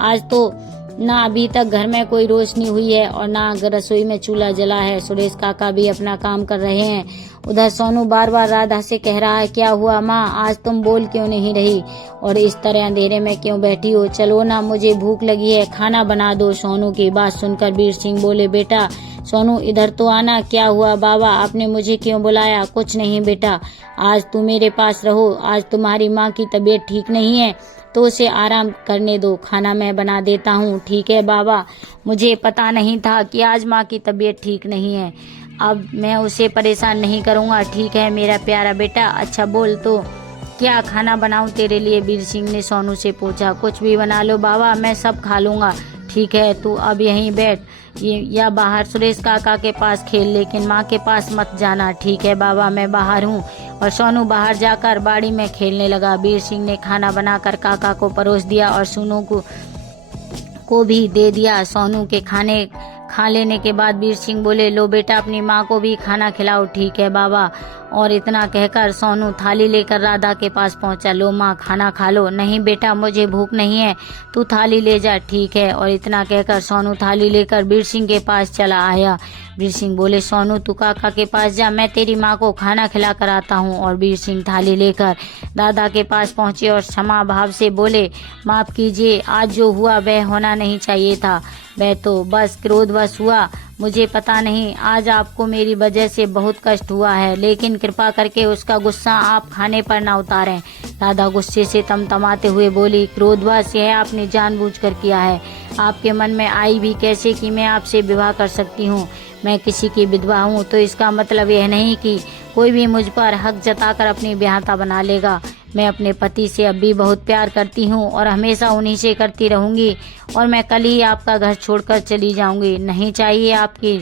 आज तो ना अभी तक घर में कोई रोशनी हुई है और ना रसोई में चूल्हा जला है। सुरेश काका भी अपना काम कर रहे हैं। उधर सोनू बार बार राधा से कह रहा है, क्या हुआ माँ, आज तुम बोल क्यों नहीं रही और इस तरह अंधेरे में क्यों बैठी हो? चलो ना, मुझे भूख लगी है, खाना बना दो। सोनू की बात सुनकर वीर सिंह बोले, बेटा सोनू इधर तो आना। क्या हुआ बाबा, आपने मुझे क्यों बुलाया? कुछ नहीं बेटा, आज तू मेरे पास रहो। आज तुम्हारी माँ की तबीयत ठीक नहीं है तो उसे आराम करने दो। खाना मैं बना देता हूँ। ठीक है बाबा, मुझे पता नहीं था कि आज माँ की तबीयत ठीक नहीं है। अब मैं उसे परेशान नहीं करूँगा। ठीक है मेरा प्यारा बेटा। अच्छा बोल तो क्या खाना बनाऊँ तेरे लिए? वीर सिंह ने सोनू से पूछा। कुछ भी बना लो बाबा, मैं सब खा लूँगा। ठीक है, तू अब यहीं बैठ या बाहर सुरेश काका के पास खेल, लेकिन माँ के पास मत जाना। ठीक है बाबा, मैं बाहर हूँ। और सोनू बाहर जाकर बाड़ी में खेलने लगा। वीर सिंह ने खाना बनाकर काका को परोस दिया और सोनू को भी दे दिया। सोनू के खाने खा लेने के बाद वीर सिंह बोले, लो बेटा अपनी माँ को भी खाना खिलाओ। ठीक है बाबा। और इतना कहकर सोनू थाली लेकर राधा के पास पहुंचा। लो माँ खाना खा लो। नहीं बेटा, मुझे भूख नहीं है, तू थाली ले जा। ठीक है। और इतना कहकर सोनू थाली लेकर वीर सिंह के पास चला आया। वीर सिंह बोले, सोनू तू काका के पास जा, मैं तेरी माँ को खाना खिला कर आता हूँ। और वीर सिंह थाली लेकर राधा के पास पहुंचे और क्षमा भाव से बोले, माफ कीजिए, आज जो हुआ वह होना नहीं चाहिए था। वह तो बस क्रोधवश हुआ। मुझे पता नहीं आज आपको मेरी वजह से बहुत कष्ट हुआ है, लेकिन कृपा करके उसका गुस्सा आप खाने पर ना उतारें। राधा गुस्से से तमतमाते हुए बोली, क्रोधवश यह आपने जानबूझकर किया है। आपके मन में आई भी कैसे कि मैं आपसे विवाह कर सकती हूँ? मैं किसी की विधवा हूँ तो इसका मतलब यह नहीं कि कोई भी मुझ पर हक जताकर अपनी ब्याहता बना लेगा। मैं अपने पति से अब भी बहुत प्यार करती हूँ और हमेशा उन्हीं से करती रहूँगी। और मैं कल ही आपका घर छोड़कर चली जाऊँगी। नहीं चाहिए आपकी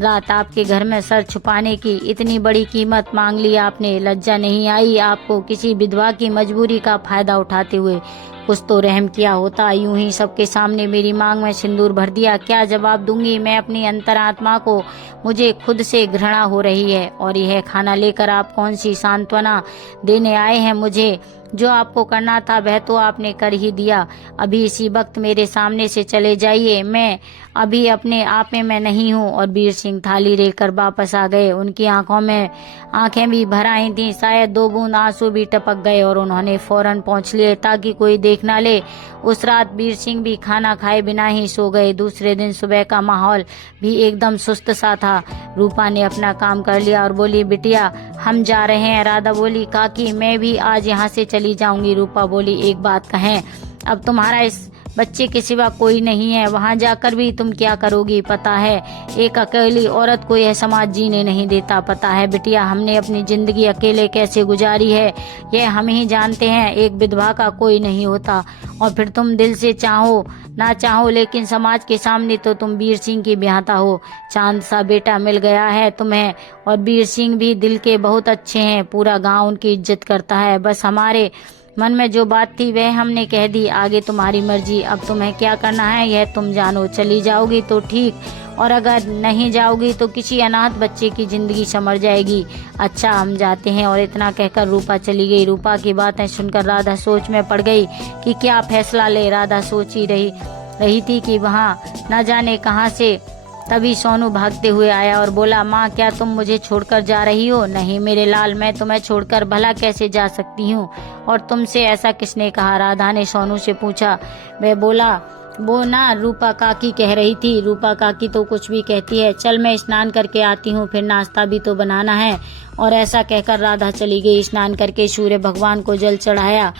रात आपके घर में सर छुपाने की इतनी बड़ी कीमत मांग ली आपने। लज्जा नहीं आई आपको किसी विधवा की मजबूरी का फायदा उठाते हुए? कुछ तो रहम किया होता। यूं ही सबके सामने मेरी मांग में सिंदूर भर दिया। क्या जवाब दूंगी मैं अपनी अंतरात्मा को? मुझे खुद से घृणा हो रही है। और यह खाना लेकर आप कौन सी सांत्वना देने आए हैं मुझे? जो आपको करना था वह तो आपने कर ही दिया। अभी इसी वक्त मेरे सामने से चले जाइए। मैं अभी अपने आप में मैं नहीं हूँ। और वीर सिंह थाली लेकर वापस आ गए। उनकी आंखों में आंखें भी भर आई थीं। शायद 2 बूंद आंसू भी टपक गए और उन्होंने फौरन पहुँच लिए ताकि कोई देख ना ले। उस रात वीर सिंह भी खाना खाए बिना ही सो गए। दूसरे दिन सुबह का माहौल भी एकदम सुस्त सा था। रूपा ने अपना काम कर लिया और बोली, बिटिया हम जा रहे हैं। राधा बोली, काकी मैं भी आज यहाँ से चली जाऊंगी। रूपा बोली, एक बात कहें, अब तुम्हारा इस बच्चे के सिवा कोई नहीं है। वहाँ जाकर भी तुम क्या करोगी? पता है एक अकेली औरत को यह समाज जीने नहीं देता। पता है बिटिया हमने अपनी जिंदगी अकेले कैसे गुजारी है यह हम ही जानते हैं। एक विधवा का कोई नहीं होता। और फिर तुम दिल से चाहो ना चाहो लेकिन समाज के सामने तो तुम वीर सिंह की ब्याहता हो। चांद सा बेटा मिल गया है तुम्हें। और वीर सिंह भी दिल के बहुत अच्छे हैं। पूरा गाँव उनकी इज्जत करता है। बस हमारे मन में जो बात थी वह हमने कह दी। आगे तुम्हारी मर्जी। अब तुम्हें क्या करना है यह तुम जानो। चली जाओगी तो ठीक, और अगर नहीं जाओगी तो किसी अनाथ बच्चे की जिंदगी संवर जाएगी। अच्छा हम जाते हैं। और इतना कहकर रूपा चली गई। रूपा की बातें सुनकर राधा सोच में पड़ गई कि क्या फैसला ले। राधा सोच ही रही थी कि वहाँ न जाने कहाँ से तभी सोनू भागते हुए आया और बोला, माँ क्या तुम मुझे छोड़कर जा रही हो? नहीं मेरे लाल, मैं तुम्हें छोड़कर भला कैसे जा सकती हूँ? और तुमसे ऐसा किसने कहा? राधा ने सोनू से पूछा। वह बोला, वो ना रूपा काकी कह रही थी। रूपा काकी तो कुछ भी कहती है। चल मैं स्नान करके आती हूँ, फिर नाश्ता भी तो बनाना है। और ऐसा कहकर राधा चली गई। स्नान करके सूर्य भगवान को जल चढ़ाया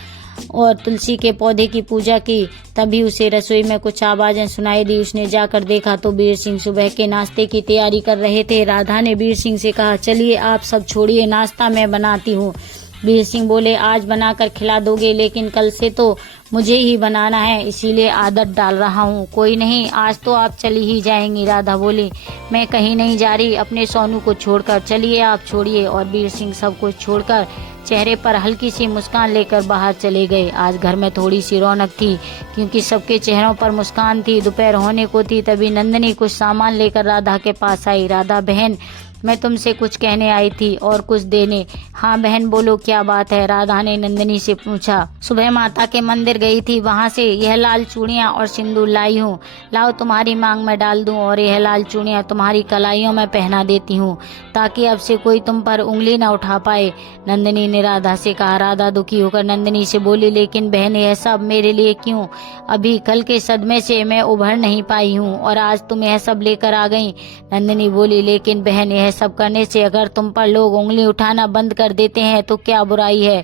और तुलसी के पौधे की पूजा की। तभी उसे रसोई में कुछ आवाजें सुनाई दी। उसने जाकर देखा तो वीर सिंह सुबह के नाश्ते की तैयारी कर रहे थे। राधा ने वीर सिंह से कहा, चलिए आप सब छोड़िए, नाश्ता मैं बनाती हूँ। वीर सिंह बोले, आज बनाकर खिला दोगे लेकिन कल से तो मुझे ही बनाना है, इसीलिए आदत डाल रहा हूँ। कोई नहीं, आज तो आप चली ही जाएंगी। राधा बोली, मैं कहीं नहीं जा रही, अपने सोनू को छोड़कर। चलिए आप छोड़िए। और वीर सिंह सब कुछ छोड़कर चेहरे पर हल्की सी मुस्कान लेकर बाहर चले गए। आज घर में थोड़ी सी रौनक थी क्योंकि सबके चेहरों पर मुस्कान थी। दोपहर होने को थी तभी नंदिनी कुछ सामान लेकर राधा के पास आई। राधा बहन, मैं तुमसे कुछ कहने आई थी और कुछ देने। हाँ बहन बोलो, क्या बात है? राधा ने नंदिनी से पूछा। सुबह माता के मंदिर गई थी, वहाँ से यह लाल चूड़ियाँ और सिंदूर लाई हूँ। लाओ तुम्हारी मांग में डाल दूं और यह लाल चूड़ियाँ तुम्हारी कलाइयों में पहना देती हूँ ताकि अब से कोई तुम पर उंगली न उठा पाए। नंदिनी ने राधा से कहा। राधा दुखी होकर नंदिनी से बोली, लेकिन बहन यह सब मेरे लिए क्यों? अभी कल के सदमे से मैं उभर नहीं पाई हूँ और आज तुम यह सब लेकर आ गई। नंदिनी बोली, लेकिन बहन यह सब करने से अगर तुम पर लोग उंगली उठाना बंद कर देते हैं तो क्या बुराई है?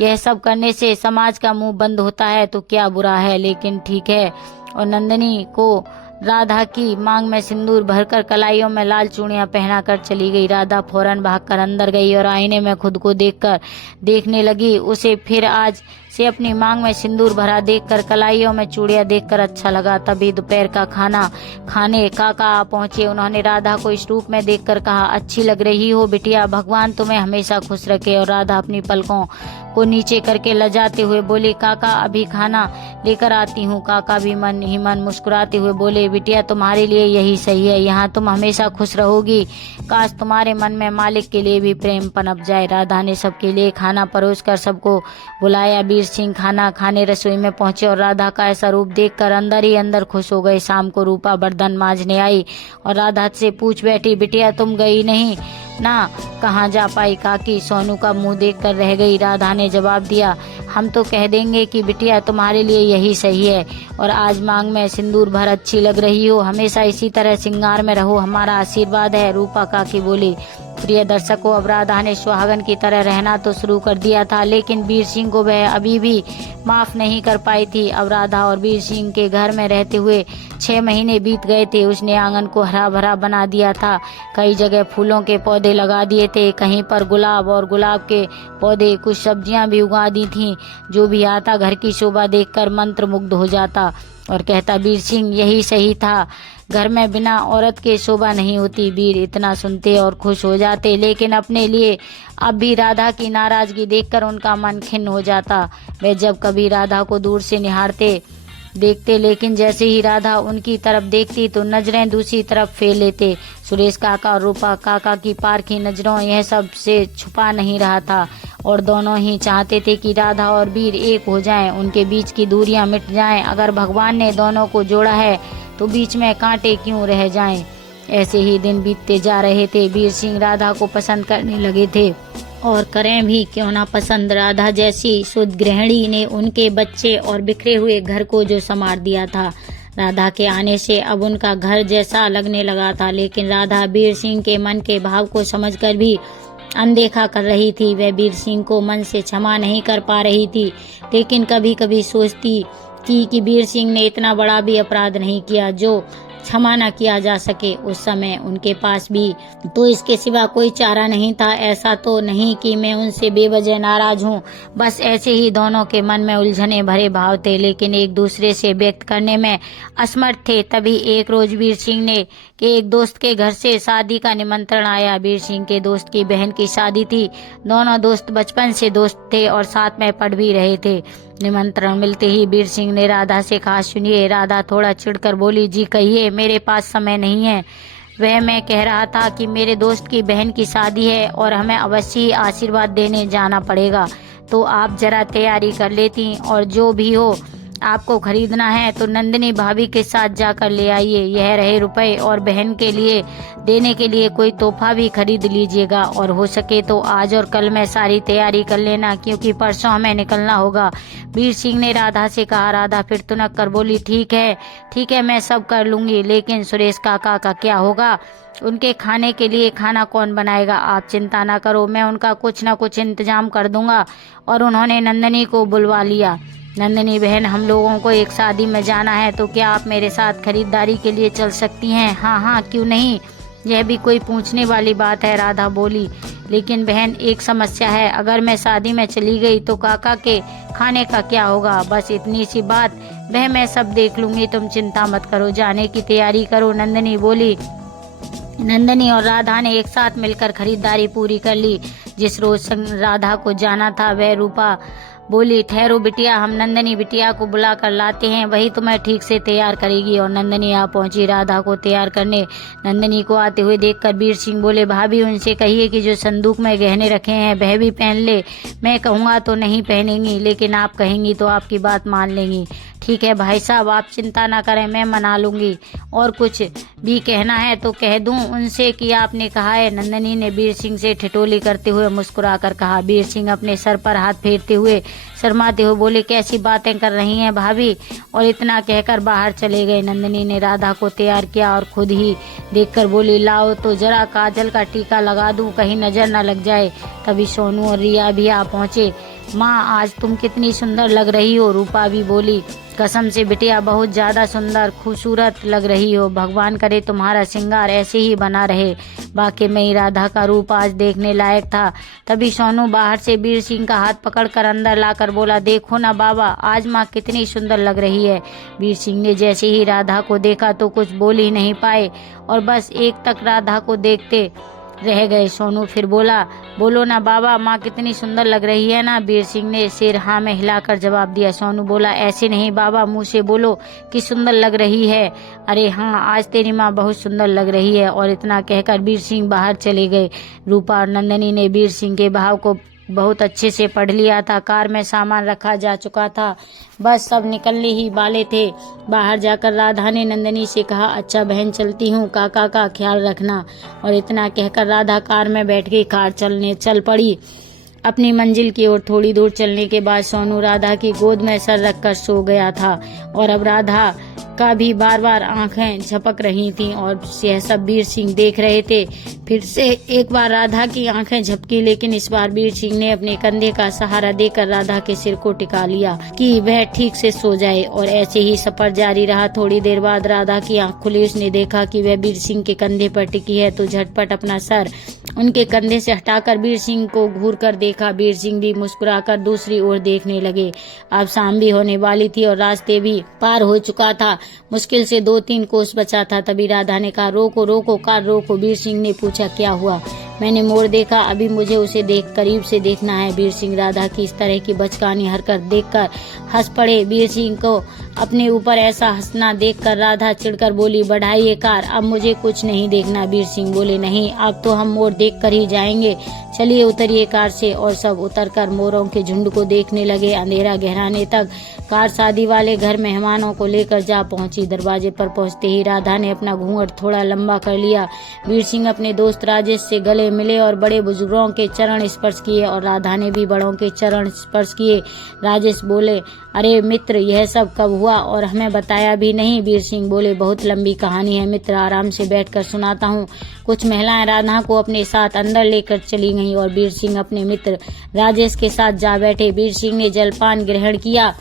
यह सब करने से समाज का मुंह बंद होता है तो क्या बुरा है? लेकिन ठीक है। और नंदिनी को राधा की मांग में सिंदूर भरकर कलाइयों में लाल चूड़ियां पहनाकर चली गई। राधा फौरन भागकर अंदर गई और आईने में खुद को देखने लगी। उसे फिर आज से अपनी मांग में सिंदूर भरा देखकर, कलाइयों में चूड़ियां देखकर अच्छा लगा। तभी दोपहर का खाना खाने काका पहुंचे। उन्होंने राधा को इस रूप में देखकर कहा, अच्छी लग रही हो बिटिया, भगवान तुम्हें हमेशा खुश रखे। और राधा अपनी पलकों को नीचे करके लजाते हुए बोली, काका अभी खाना लेकर आती हूँ। काका भी मन ही मन मुस्कुराते हुए बोले, बिटिया तुम्हारे लिए यही सही है, यहाँ तुम हमेशा खुश रहोगी। काश तुम्हारे मन में मालिक के लिए भी प्रेम पनप जाए। राधा ने सबके लिए खाना परोसकर सबको बुलाया। वीर सिंह खाना खाने रसोई में पहुंचे और राधा का ऐसा रूप देखकर अंदर ही अंदर खुश हो गए। शाम को रूपा बर्तन मांजने आई और राधा से पूछ बैठी, बिटिया तुम गई नहीं ना? कहाँ जा पाई काकी? सोनू का मुंह देखकर रह गई। राधा ने जवाब दिया, हम तो कह देंगे कि बिटिया तुम्हारे लिए यही सही है और आज मांग में सिंदूर भर अच्छी लग रही हो, हमेशा इसी तरह श्रृंगार में रहो, हमारा आशीर्वाद है। रूपा काकी बोली। प्रिय दर्शकों, अब राधा ने सुहागन की तरह रहना तो शुरू कर दिया था लेकिन वीर सिंह को वह अभी भी माफ नहीं कर पाई थी। अब राधा और वीर सिंह के घर में रहते हुए 6 महीने बीत गए थे। उसने आंगन को हरा भरा बना दिया था। कई जगह फूलों के पौधे लगा दिए थे, कहीं पर गुलाब और गुलाब के पौधे, कुछ सब्जियां भी उगा दी थीं। जो भी आता घर की शोभा देखकर मंत्रमुग्ध हो जाता। और कहता, वीर सिंह यही सही था, घर में बिना औरत के शोभा नहीं होती। वीर इतना सुनते और खुश हो जाते, लेकिन अपने लिए अब भी राधा की नाराजगी देखकर उनका मन खिन्न हो जाता। वे जब कभी राधा को दूर से निहारते देखते, लेकिन जैसे ही राधा उनकी तरफ देखती तो नजरें दूसरी तरफ फेर लेते। सुरेश काका और रूपा काका की पारखी नजरों यह सब से छुपा नहीं रहा था, और दोनों ही चाहते थे कि राधा और वीर एक हो जाएं, उनके बीच की दूरियां मिट जाएं। अगर भगवान ने दोनों को जोड़ा है तो बीच में कांटे क्यों रह जाएं। ऐसे ही दिन बीतते जा रहे थे। वीर सिंह राधा को पसंद करने लगे थे, और करें भी क्यों ना पसंद। राधा जैसी शुद्ध गृहिणी ने उनके बच्चे और बिखरे हुए घर को जो संवार दिया था। राधा के आने से अब उनका घर जैसा लगने लगा था, लेकिन राधा वीर सिंह के मन के भाव को समझकर भी अनदेखा कर रही थी। वह वीर सिंह को मन से क्षमा नहीं कर पा रही थी, लेकिन कभी कभी सोचती थी कि वीर सिंह ने इतना बड़ा भी अपराध नहीं किया जो क्षमा न किया जा सके। उस समय उनके पास भी तो इसके सिवा कोई चारा नहीं था। ऐसा तो नहीं कि मैं उनसे बेवजह नाराज हूँ, बस ऐसे ही दोनों के मन में उलझने भरे भाव थे, लेकिन एक दूसरे से व्यक्त करने में असमर्थ थे। तभी एक रोज वीर सिंह ने के एक दोस्त के घर से शादी का निमंत्रण आया। वीर सिंह के दोस्त की बहन की शादी थी। दोनों दोस्त बचपन से दोस्त थे और साथ में पढ़ भी रहे थे। निमंत्रण मिलते ही वीर सिंह ने राधा से कहा, सुनिए। राधा थोड़ा चिढ़कर बोली, जी कहिए, मेरे पास समय नहीं है। वह मैं कह रहा था कि मेरे दोस्त की बहन की शादी है और हमें अवश्य ही आशीर्वाद देने जाना पड़ेगा, तो आप जरा तैयारी कर लेती, और जो भी हो आपको खरीदना है तो नंदिनी भाभी के साथ जाकर ले आइए। यह रहे रुपए, और बहन के लिए देने के लिए कोई तोहफा भी खरीद लीजिएगा, और हो सके तो आज और कल में सारी तैयारी कर लेना, क्योंकि परसों हमें निकलना होगा। वीर सिंह ने राधा से कहा। राधा फिर तुनक कर बोली, ठीक है मैं सब कर लूंगी, लेकिन सुरेश काका का क्या होगा? उनके खाने के लिए खाना कौन बनाएगा? आप चिंता ना करो, मैं उनका कुछ न कुछ इंतजाम कर दूंगा। और उन्होंने नंदिनी को बुलवा लिया। नंदिनी बहन, हम लोगों को एक शादी में जाना है, तो क्या आप मेरे साथ खरीदारी के लिए चल सकती हैं? हाँ, क्यों नहीं, यह भी कोई पूछने वाली बात है, राधा बोली। लेकिन बहन, एक समस्या है, अगर मैं शादी में चली गई तो काका के खाने का क्या होगा? बस इतनी सी बात, वह मैं सब देख लूंगी, तुम चिंता मत करो, जाने की तैयारी करो, नंदिनी बोली। नंदिनी और राधा ने एक साथ मिलकर खरीदारी पूरी कर ली। जिस रोज राधा को जाना था, वह रूपा बोली, ठहरो बिटिया, हम नंदिनी बिटिया को बुला कर लाते हैं, वही तुम्हें ठीक से तैयार करेगी। और नंदिनी आ पहुंची राधा को तैयार करने। नंदिनी को आते हुए देखकर वीर सिंह बोले, भाभी उनसे कहिए कि जो संदूक में गहने रखे हैं वह भी पहन ले। मैं कहूँगा तो नहीं पहनेंगी, लेकिन आप कहेंगी तो आपकी बात मान लेंगी। ठीक है भाई साहब, आप चिंता ना करें, मैं मना लूंगी। और कुछ भी कहना है तो कह दूं उनसे कि आपने कहा है? नंदिनी ने वीर सिंह से ठिठोली करते हुए मुस्कुराकर कहा। वीर सिंह अपने सर पर हाथ फेरते हुए शर्माते हुए बोले, कैसी बातें कर रही हैं भाभी? और इतना कहकर बाहर चले गए। नंदिनी ने राधा को तैयार किया और खुद ही देखकर बोली, लाओ तो जरा काजल का टीका लगा दूं, कहीं नजर न लग जाए। तभी सोनू और रिया भी आ पहुंचे। माँ, आज तुम कितनी सुंदर लग रही हो, रूपा भी बोली। कसम से बिटिया, बहुत ज्यादा सुंदर खूबसूरत लग रही हो, भगवान करे तुम्हारा श्रृंगार ऐसे ही बना रहे। वाकई में राधा का रूप आज देखने लायक था। तभी सोनू बाहर से वीर सिंह का हाथ पकड़कर अंदर लाकर बोला, देखो ना बाबा, आज माँ कितनी सुंदर लग रही है। वीर सिंह ने जैसे ही राधा को देखा तो कुछ बोल ही नहीं पाए, और बस एक तक राधा को देखते रह गए। सोनू फिर बोला, बोलो ना बाबा, माँ कितनी सुंदर लग रही है ना? वीर सिंह ने सिर हाँ में हिलाकर जवाब दिया। सोनू बोला, ऐसे नहीं बाबा, मुंह से बोलो कि सुंदर लग रही है। अरे हाँ, आज तेरी माँ बहुत सुंदर लग रही है। और इतना कहकर वीर सिंह बाहर चले गए। रूपा और नंदिनी ने वीर सिंह के भाव को बहुत अच्छे से पढ़ लिया था। कार में सामान रखा जा चुका था, बस सब निकलने ही वाले थे। बाहर जाकर राधा ने नंदिनी से कहा, अच्छा बहन चलती हूँ, काका का ख्याल रखना। और इतना कहकर राधा कार में बैठ गई। कार चल पड़ी अपनी मंजिल की ओर। थोड़ी दूर चलने के बाद सोनू राधा की गोद में सर रखकर सो गया था। और अब राधा का भी बार बार आंखें झपक रही थीं और यह सब वीर सिंह देख रहे थे। फिर से एक बार राधा की आंखें झपकी, लेकिन इस बार वीर सिंह ने अपने कंधे का सहारा देकर राधा के सिर को टिका लिया कि वह ठीक से सो जाए, और ऐसे ही सफर जारी रहा। थोड़ी देर बाद राधा की आंख खुली। उसने देखा कि वह वीर सिंह के कंधे पर टिकी है, तो झटपट अपना सर उनके कंधे से हटाकर वीर सिंह को घूर कर देखा। वीर सिंह भी मुस्कुराकर दूसरी ओर देखने लगे। अब शाम भी होने वाली थी और रास्ते भी पार हो चुका था। मुश्किल से 2-3 कोस बचा था। तभी राधा ने कहा, रोको रोको, कार रोको। वीर सिंह ने पूछा, क्या हुआ? मैंने मोड़ देखा, अभी मुझे उसे करीब से देखना है। वीर सिंह राधा की इस तरह की बचकानी हरकत देखकर हंस पड़े। वीर सिंह को अपने ऊपर ऐसा हंसना देखकर राधा चिढ़कर बोली, बढ़ाइए कार, अब मुझे कुछ नहीं देखना। वीर सिंह बोले, नहीं, अब तो हम मोर देख कर ही जाएंगे, चलिए उतरिए कार से। और सब उतरकर मोरों के झुंड को देखने लगे। अंधेरा गहराने तक कार शादी वाले घर मेहमानों को लेकर जा पहुंची। दरवाजे पर पहुंचते ही राधा ने अपना घूंघट थोड़ा लंबा कर लिया। वीर सिंह अपने दोस्त राजेश से गले मिले और बड़े बुजुर्गों के चरण स्पर्श किए, और राधा ने भी बड़ों के चरण स्पर्श किए। राजेश बोले, अरे मित्र, यह सब कब हुआ और हमें बताया भी नहीं? वीर सिंह बोले, बहुत लंबी कहानी है मित्र, आराम से बैठकर सुनाता हूँ। कुछ महिलाएं राधा को अपने साथ अंदर लेकर चली गईं और वीर सिंह अपने मित्र राजेश के साथ जा बैठे। वीर सिंह ने जलपान ग्रहण किया,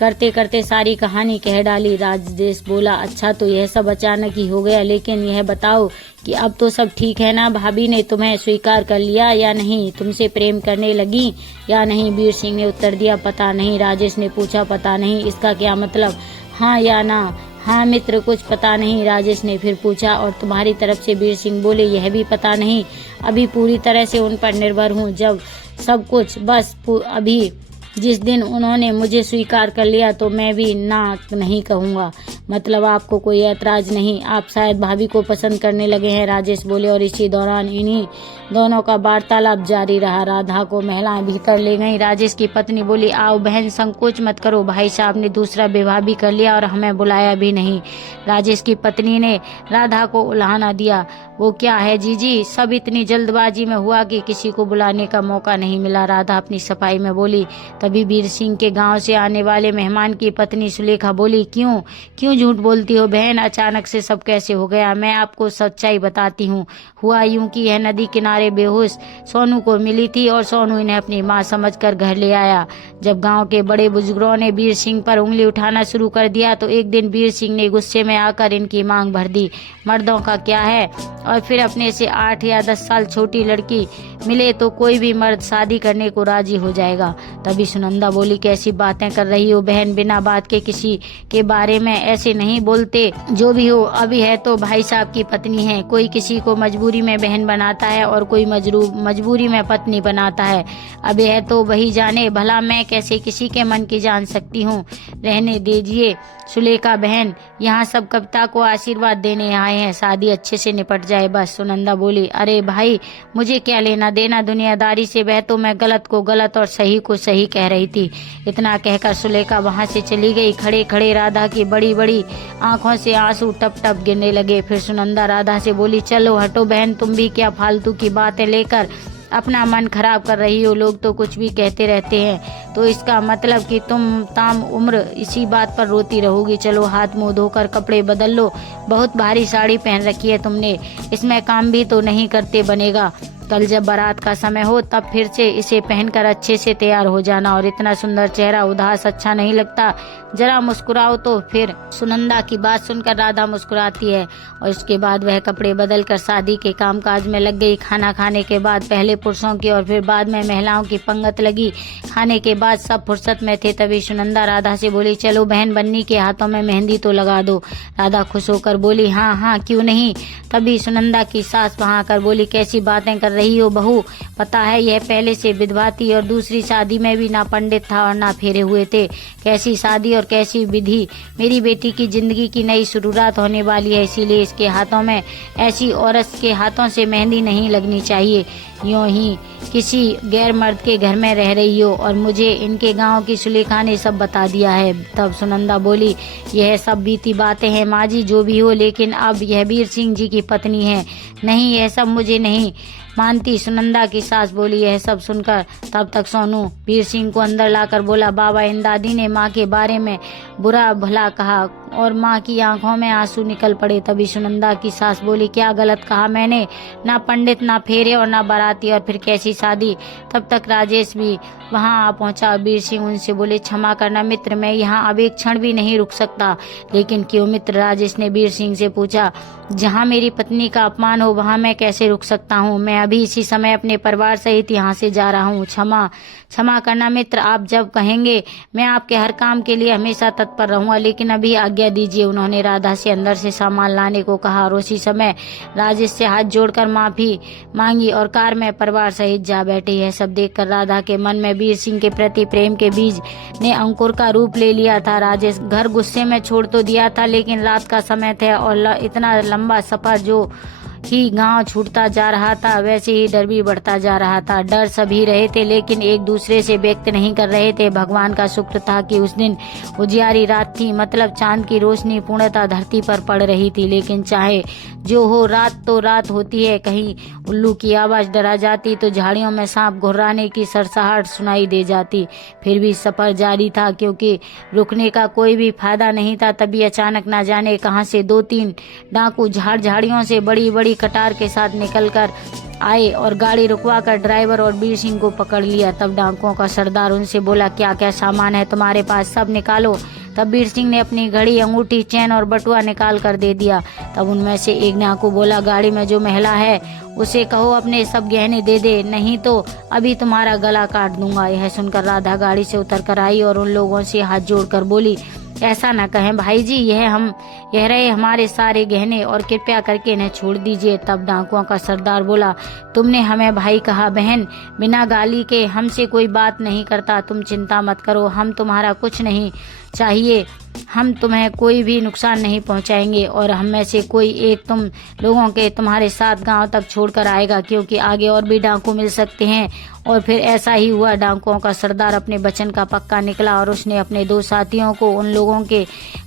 करते करते सारी कहानी कह डाली। राजेश बोला, अच्छा तो यह सब अचानक ही हो गया, लेकिन यह बताओ कि अब तो सब ठीक है ना? भाभी ने तुम्हें स्वीकार कर लिया या नहीं? तुमसे प्रेम करने लगी या नहीं? वीर सिंह ने उत्तर दिया, पता नहीं। राजेश ने पूछा, पता नहीं, इसका क्या मतलब? हाँ या ना? हाँ मित्र, कुछ पता नहीं। राजेश ने फिर पूछा, और तुम्हारी तरफ से? वीर सिंह बोले, यह भी पता नहीं, अभी पूरी तरह से उन पर निर्भर हूँ। जब सब कुछ बस अभी जिस दिन उन्होंने मुझे स्वीकार कर लिया तो मैं भी ना नहीं कहूँगा। मतलब आपको कोई ऐतराज नहीं? आप शायद भाभी को पसंद करने लगे हैं, राजेश बोले। और इसी दौरान इन्हीं दोनों का वार्तालाप जारी रहा। राधा को महिलाएं भीतर ले गईं। राजेश की पत्नी बोली, आओ बहन, संकोच मत करो, भाई साहब ने दूसरा विवाह भी कर लिया और हमें बुलाया भी नहीं। राजेश की पत्नी ने राधा को उल्हाना दिया, वो क्या है जीजी, सब इतनी जल्दबाजी में हुआ कि किसी को बुलाने का मौका नहीं मिला। राधा अपनी सफाई में बोली। तभी वीर सिंह के गांव से आने वाले मेहमान की पत्नी सुलेखा बोली, क्यों झूठ बोलती हो बहन? अचानक से सब कैसे हो गया? मैं आपको सच्चाई बताती हूँ। हुआ यूं कि यह नदी किनारे बेहोश सोनू को मिली थी और सोनू इन्हें अपनी माँ समझकर घर ले आया। जब गांव के बड़े बुजुर्गों ने वीर सिंह पर उंगली उठाना शुरू कर दिया तो एक दिन वीर सिंह ने गुस्से में आकर इनकी मांग भर दी। मर्दों का क्या है, और फिर अपने से 8 या 10 साल छोटी लड़की मिले तो कोई भी मर्द शादी करने को राजी हो जाएगा। तभी सुनंदा बोली, कैसी बातें कर रही हो बहन, बिना बात के किसी के बारे में ऐसे नहीं बोलते। जो भी हो, अभी है तो भाई साहब की पत्नी है। कोई किसी को मजबूरी में बहन बनाता है और कोई मजबूरी में पत्नी बनाता है। अब यह तो वही जाने, भला मैं कैसे किसी के मन की जान सकती हूँ। रहने दीजिए सुलेखा बहन, यहाँ सब कविता को आशीर्वाद देने आए हैं, शादी अच्छे से निपट जाए बस। सुनंदा बोली, अरे भाई, मुझे क्या लेना देना दुनियादारी से? वह तो मैं गलत को गलत और सही को सही कह रही थी। इतना कहकर सुलेखा वहाँ से चली गई। खड़े खड़े राधा की बड़ी बड़ी आंखों से आंसू टप टप गिरने लगे। फिर सुनंदा राधा से बोली, चलो हटो बहन, तुम भी क्या फालतू की बातें लेकर अपना मन खराब कर रही हो? लोग तो कुछ भी कहते रहते हैं, तो इसका मतलब कि तुम ताम उम्र इसी बात पर रोती रहोगी। चलो हाथ मुंह धोकर कपड़े बदल लो, बहुत भारी साड़ी पहन रखी है तुमने, इसमें काम भी तो नहीं करते बनेगा। कल जब बारात का समय हो तब फिर से इसे पहनकर अच्छे से तैयार हो जाना, और इतना सुंदर चेहरा उदास अच्छा नहीं लगता, जरा मुस्कुराओ तो। फिर सुनंदा की बात सुनकर राधा मुस्कुराती है और इसके बाद वह कपड़े बदलकर शादी के कामकाज में लग गई। खाना खाने के बाद पहले पुरुषों की और फिर बाद में महिलाओं की पंगत लगी। खाने के बाद सब फुर्सत में थे। तभी सुनंदा राधा से बोली, चलो बहन, बन्नी के हाथों में मेहंदी तो लगा दो। राधा खुश होकर बोली, हाँ हाँ, क्यों नहीं। तभी सुनंदा की सास वहाँ आकर बोली, कैसी बातें कर रही हो बहू, पता है यह पहले से विधवा थी और दूसरी शादी में भी ना पंडित था और ना फेरे हुए थे। कैसी शादी और कैसी विधि? मेरी बेटी की जिंदगी की नई शुरुआत होने वाली है, इसीलिए इसके हाथों में, ऐसी औरत के हाथों से मेहंदी नहीं लगनी चाहिए। यूं ही किसी गैर मर्द के घर में रह रही हो, और मुझे इनके गांव की सुलेखा ने सब बता दिया है। तब सुनंदा बोली, यह सब बीती बातें हैं माँ जी, जो भी हो, लेकिन अब यह वीर सिंह जी की पत्नी है। नहीं, यह सब मुझे नहीं मानती सुनंदा की सास बोली। यह सब सुनकर तब तक सोनू वीर सिंह को अंदर लाकर बोला, बाबा, इन दादी ने माँ के बारे में बुरा भला कहा और माँ की आंखों में आंसू निकल पड़े। तभी सुनंदा की सास बोली, क्या गलत कहा मैंने? ना पंडित, ना फेरे और ना बाराती, और फिर कैसी शादी? तब तक राजेश भी वहां आ पहुंचा। वीर सिंह उनसे बोले, क्षमा करना मित्र, मैं यहाँ अब एक क्षण भी नहीं रुक सकता। लेकिन क्यों मित्र? राजेश ने वीर सिंह से पूछा। जहाँ मेरी पत्नी का अपमान हो वहाँ मैं कैसे रुक सकता हूँ? मैं अभी इसी समय अपने परिवार सहित यहाँ से जा रहा हूँ। क्षमा करना मित्र, आप जब कहेंगे मैं आपके हर काम के लिए हमेशा तत्पर रहूंगा, लेकिन अभी आज्ञा दीजिए। उन्होंने राधा से अंदर से सामान लाने को कहा और उसी समय राजेश से हाथ जोड़कर माफी मांगी और कार में परिवार सहित जा बैठे। यह सब देखकर राधा के मन में वीर सिंह के प्रति प्रेम के बीज ने अंकुर का रूप ले लिया था। राजेश घर गुस्से में छोड़ तो दिया था, लेकिन रात का समय था और इतना लंबा सफर जो ही गांव छूटता जा रहा था, वैसे ही डर भी बढ़ता जा रहा था। डर सभी रहे थे, लेकिन एक दूसरे से व्यक्त नहीं कर रहे थे। भगवान का शुक्र था कि उस दिन उजियारी रात थी, मतलब चांद की रोशनी पूर्णतः धरती पर पड़ रही थी। लेकिन चाहे जो हो, रात तो रात होती है। कहीं उल्लू की आवाज डरा जाती तो झाड़ियों में सांप घुर्राने की सरसराहट सुनाई दे जाती। फिर भी सफर जारी था, क्योंकि रुकने का कोई भी फायदा नहीं था। तभी अचानक ना जाने कहां से 2-3 डाकू झाड़ियों से बड़ी बड़ी कटार के साथ निकलकर आए और गाड़ी रुकवाकर ड्राइवर और वीर सिंह को पकड़ लिया। तब डाकुओं का सरदार उनसे बोला, क्या क्या सामान है तुम्हारे पास, सब निकालो। तब वीर सिंह ने अपनी घड़ी, अंगूठी, चैन और बटुआ निकाल कर दे दिया। तब उनमें से एक डाकू बोला, गाड़ी में जो महिला है उसे कहो अपने सब गहने दे दे, नहीं तो अभी तुम्हारा गला काट दूंगा। यह सुनकर राधा गाड़ी से उतर कर आई और उन लोगों से हाथ जोड़कर बोली, ऐसा न कहें भाई जी, यह रहे हमारे सारे गहने और कृपया करके इन्हें छोड़ दीजिए। तब डाकुओं का सरदार बोला, तुमने हमें भाई कहा, बहन बिना गाली के हमसे कोई बात नहीं करता। तुम चिंता मत करो, हम तुम्हारा कुछ नहीं चाहिए, हम तुम्हें कोई भी नुकसान नहीं पहुंचाएंगे और हम में से कोई एक तुम लोगों के तुम्हारे साथ गांव तक छोड़कर आएगा, क्योंकि आगे और भी डाकू मिल सकते हैं। और फिर ऐसा ही हुआ। डाकुओं का सरदार अपने वचन का पक्का निकला और उसने अपने 2 साथियों को उन लोगों के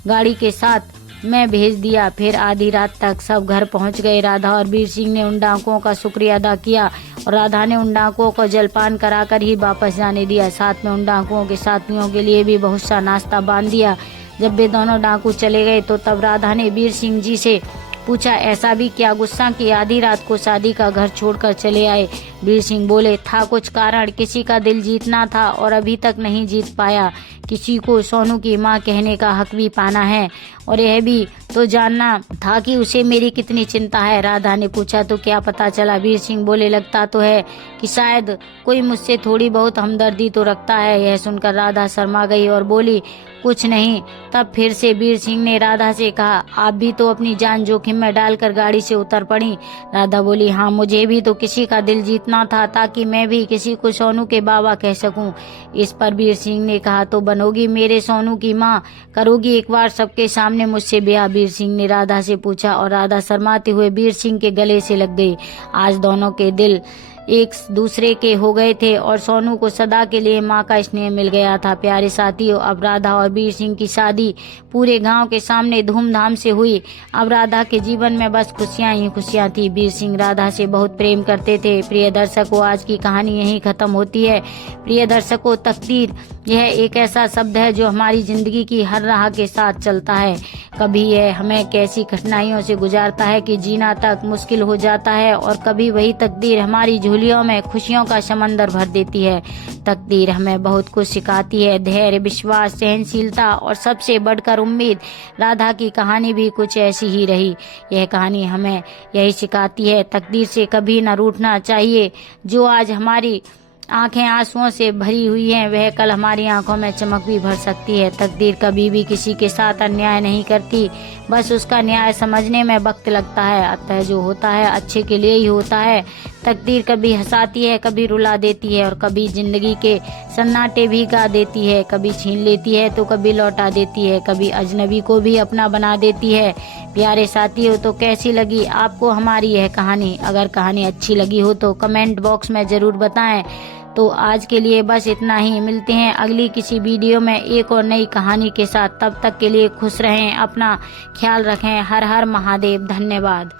गाड़ी के साथ में भेज दिया। फिर आधी रात तक सब घर पहुंच गए। राधा और वीर सिंह ने उन डाकुओं का शुक्रिया अदा किया और राधा ने उन डाकुओं को जलपान कराकर ही वापस जाने दिया। साथ में उन डाकुओं के साथियों के लिए भी बहुत सा नाश्ता बांध दिया। जब वे दोनों डाकू चले गए तो तब राधा ने वीर सिंह जी से पूछा, ऐसा भी क्या गुस्सा कि आधी रात को शादी का घर छोड़कर चले आए? वीर सिंह बोले, था कुछ कारण, किसी का दिल जीतना था और अभी तक नहीं जीत पाया। किसी को सोनू की माँ कहने का हक भी पाना है और यह भी तो जानना था कि उसे मेरी कितनी चिंता है। राधा ने पूछा, तो क्या पता चला? वीर सिंह बोले, लगता तो है कि शायद कोई मुझसे थोड़ी बहुत हमदर्दी तो रखता है। यह सुनकर राधा शर्मा गई और बोली, कुछ नहीं। तब फिर से वीर सिंह ने राधा से कहा, आप भी तो अपनी जान जोखिम में डालकर गाड़ी से उतर पड़ी। राधा बोली, हाँ, मुझे भी तो किसी का दिल जीतना था ताकि मैं भी किसी को सोनू के बाबा कह सकूं। इस पर वीर सिंह ने कहा, तो बनोगी मेरे सोनू की माँ, करोगी एक बार सबके सामने मुझसे ब्याह? वीर सिंह ने राधा से पूछा और राधा शर्माते हुए वीर सिंह के गले से लग गई। आज दोनों के दिल एक दूसरे के हो गए थे और सोनू को सदा के लिए माँ का स्नेह मिल गया था। प्यारे साथियों, अब राधा और वीर सिंह की शादी पूरे गांव के सामने धूमधाम से हुई। अब राधा के जीवन में बस खुशियां ही खुशियां थी। वीर सिंह राधा से बहुत प्रेम करते थे। प्रिय दर्शकों, आज की कहानी यहीं खत्म होती है। प्रिय दर्शकों, तकदीर यह एक ऐसा शब्द है जो हमारी जिंदगी की हर राह के साथ चलता है। कभी यह हमें कैसी कठिनाइयों से गुजारता है कि जीना तक मुश्किल हो जाता है और कभी वही तकदीर हमारी झोलियों में खुशियों का समंदर भर देती है। तकदीर हमें बहुत कुछ सिखाती है, धैर्य, विश्वास, सहनशीलता और सबसे बढ़कर उम्मीद। राधा की कहानी भी कुछ ऐसी ही रही। यह कहानी हमें यही सिखाती है, तकदीर से कभी न रूठना चाहिए। जो आज हमारी आंखें आंसुओं से भरी हुई हैं, वह कल हमारी आंखों में चमक भी भर सकती है। तकदीर कभी भी किसी के साथ अन्याय नहीं करती, बस उसका न्याय समझने में वक्त लगता है। अतः जो होता है अच्छे के लिए ही होता है। तकदीर कभी हंसाती है, कभी रुला देती है और कभी जिंदगी के सन्नाटे भी गा देती है। कभी छीन लेती है तो कभी लौटा देती है, कभी अजनबी को भी अपना बना देती है। प्यारे साथियों, तो कैसी लगी आपको हमारी यह कहानी? अगर कहानी अच्छी लगी हो तो कमेंट बॉक्स में जरूर बताएं। तो आज के लिए बस इतना ही। मिलते हैं अगली किसी वीडियो में एक और नई कहानी के साथ। तब तक के लिए खुश रहें, अपना ख्याल रखें। हर हर महादेव। धन्यवाद।